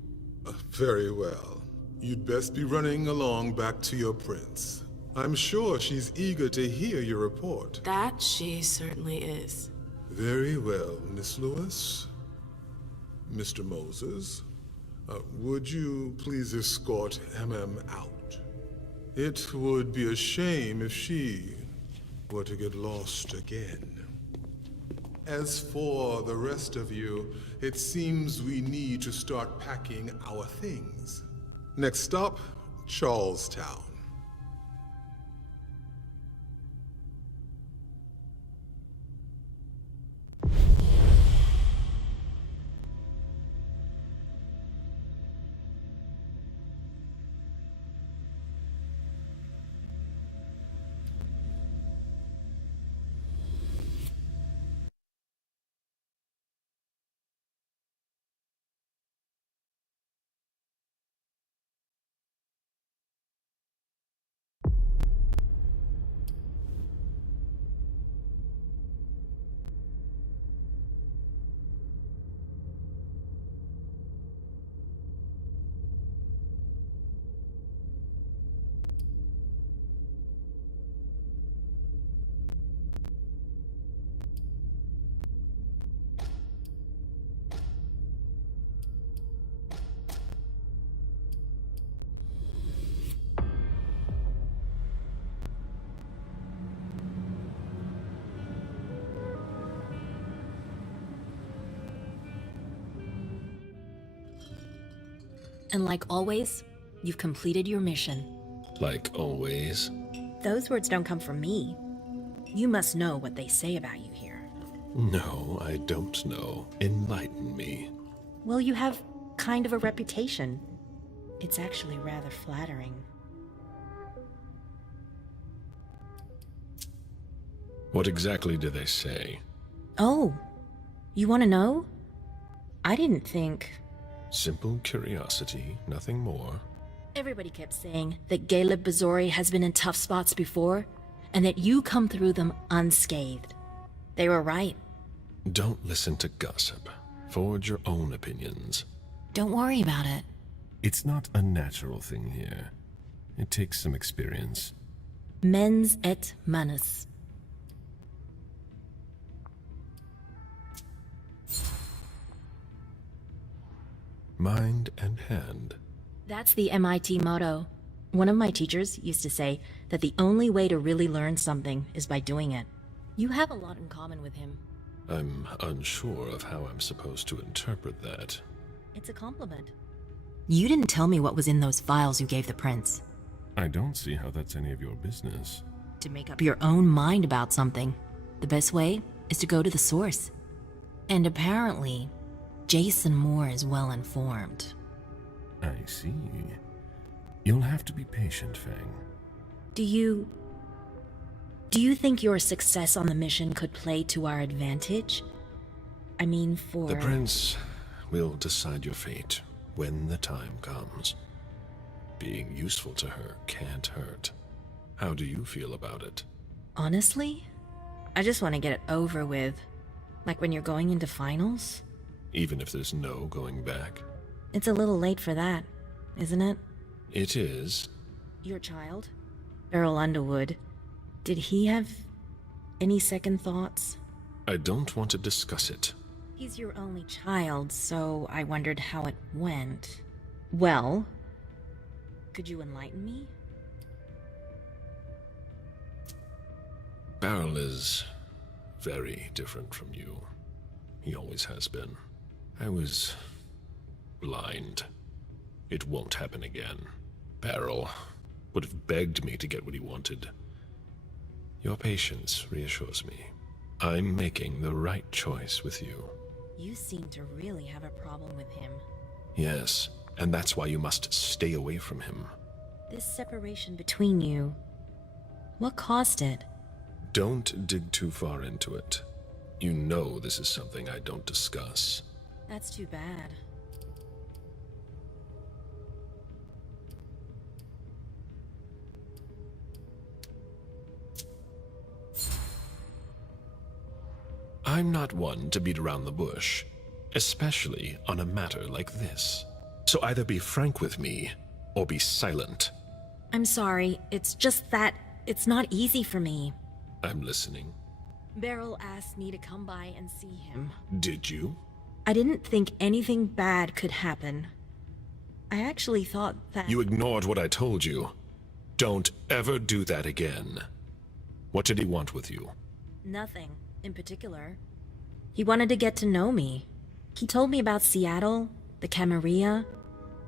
Very well. You'd best be running along back to your prince. I'm sure she's eager to hear your report. That she certainly is. Very well, Miss Lewis. Mr. Moses, would you please escort MM out? It would be a shame if she were to get lost again. As for the rest of you, it seems we need to start packing our things. Next stop, Charlestown. And like always, you've completed your mission. Like always? Those words don't come from me. You must know what they say about you here. No, I don't know. Enlighten me. Well, you have kind of a reputation. It's actually rather flattering. What exactly do they say? Oh, you want to know? I didn't think... Simple curiosity, nothing more. Everybody kept saying that Caleb Bazori has been in tough spots before, and that you come through them unscathed. They were right. Don't listen to gossip. Forge your own opinions. Don't worry about it. It's not a natural thing here. It takes some experience. Mens et manus. Mind and hand. That's the MIT motto. One of my teachers used to say that the only way to really learn something is by doing it. You have a lot in common with him. I'm unsure of how I'm supposed to interpret that. It's a compliment. You didn't tell me what was in those files you gave the prince. I don't see how that's any of your business. To make up your own mind about something, the best way is to go to the source. And apparently, Jason Moore is well informed. I see. You'll have to be patient, Fang. Do you think your success on the mission could play to our advantage? I mean, for... The prince will decide your fate when the time comes. Being useful to her can't hurt. How do you feel about it? Honestly, I just want to get it over with. Like when you're going into finals. Even if there's no going back? It's a little late for that, isn't it? It is. Your child, Earl Underwood, did he have any second thoughts? I don't want to discuss it. He's your only child, so I wondered how it went. Well, could you enlighten me? Beryl is very different from you. He always has been. I was blind. It won't happen again. Beryl would have begged me to get what he wanted. Your patience reassures me. I'm making the right choice with you. You seem to really have a problem with him. Yes, and that's why you must stay away from him. This separation between you, what caused it? Don't dig too far into it. You know this is something I don't discuss. That's too bad. I'm not one to beat around the bush, especially on a matter like this. So either be frank with me, or be silent. I'm sorry, it's just that it's not easy for me. I'm listening. Beryl asked me to come by and see him. Did you? I didn't think anything bad could happen. I actually thought that... You ignored what I told you. Don't ever do that again. What did he want with you? Nothing in particular. He wanted to get to know me. He told me about Seattle, the Camarilla.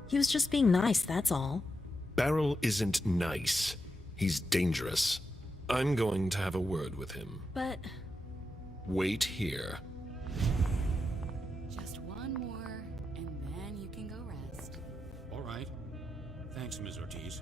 He was just being nice, that's all. Beryl isn't nice. He's dangerous. I'm going to have a word with him. But... Wait here. Just one more, and then you can go rest. All right. Thanks, Ms. Ortiz.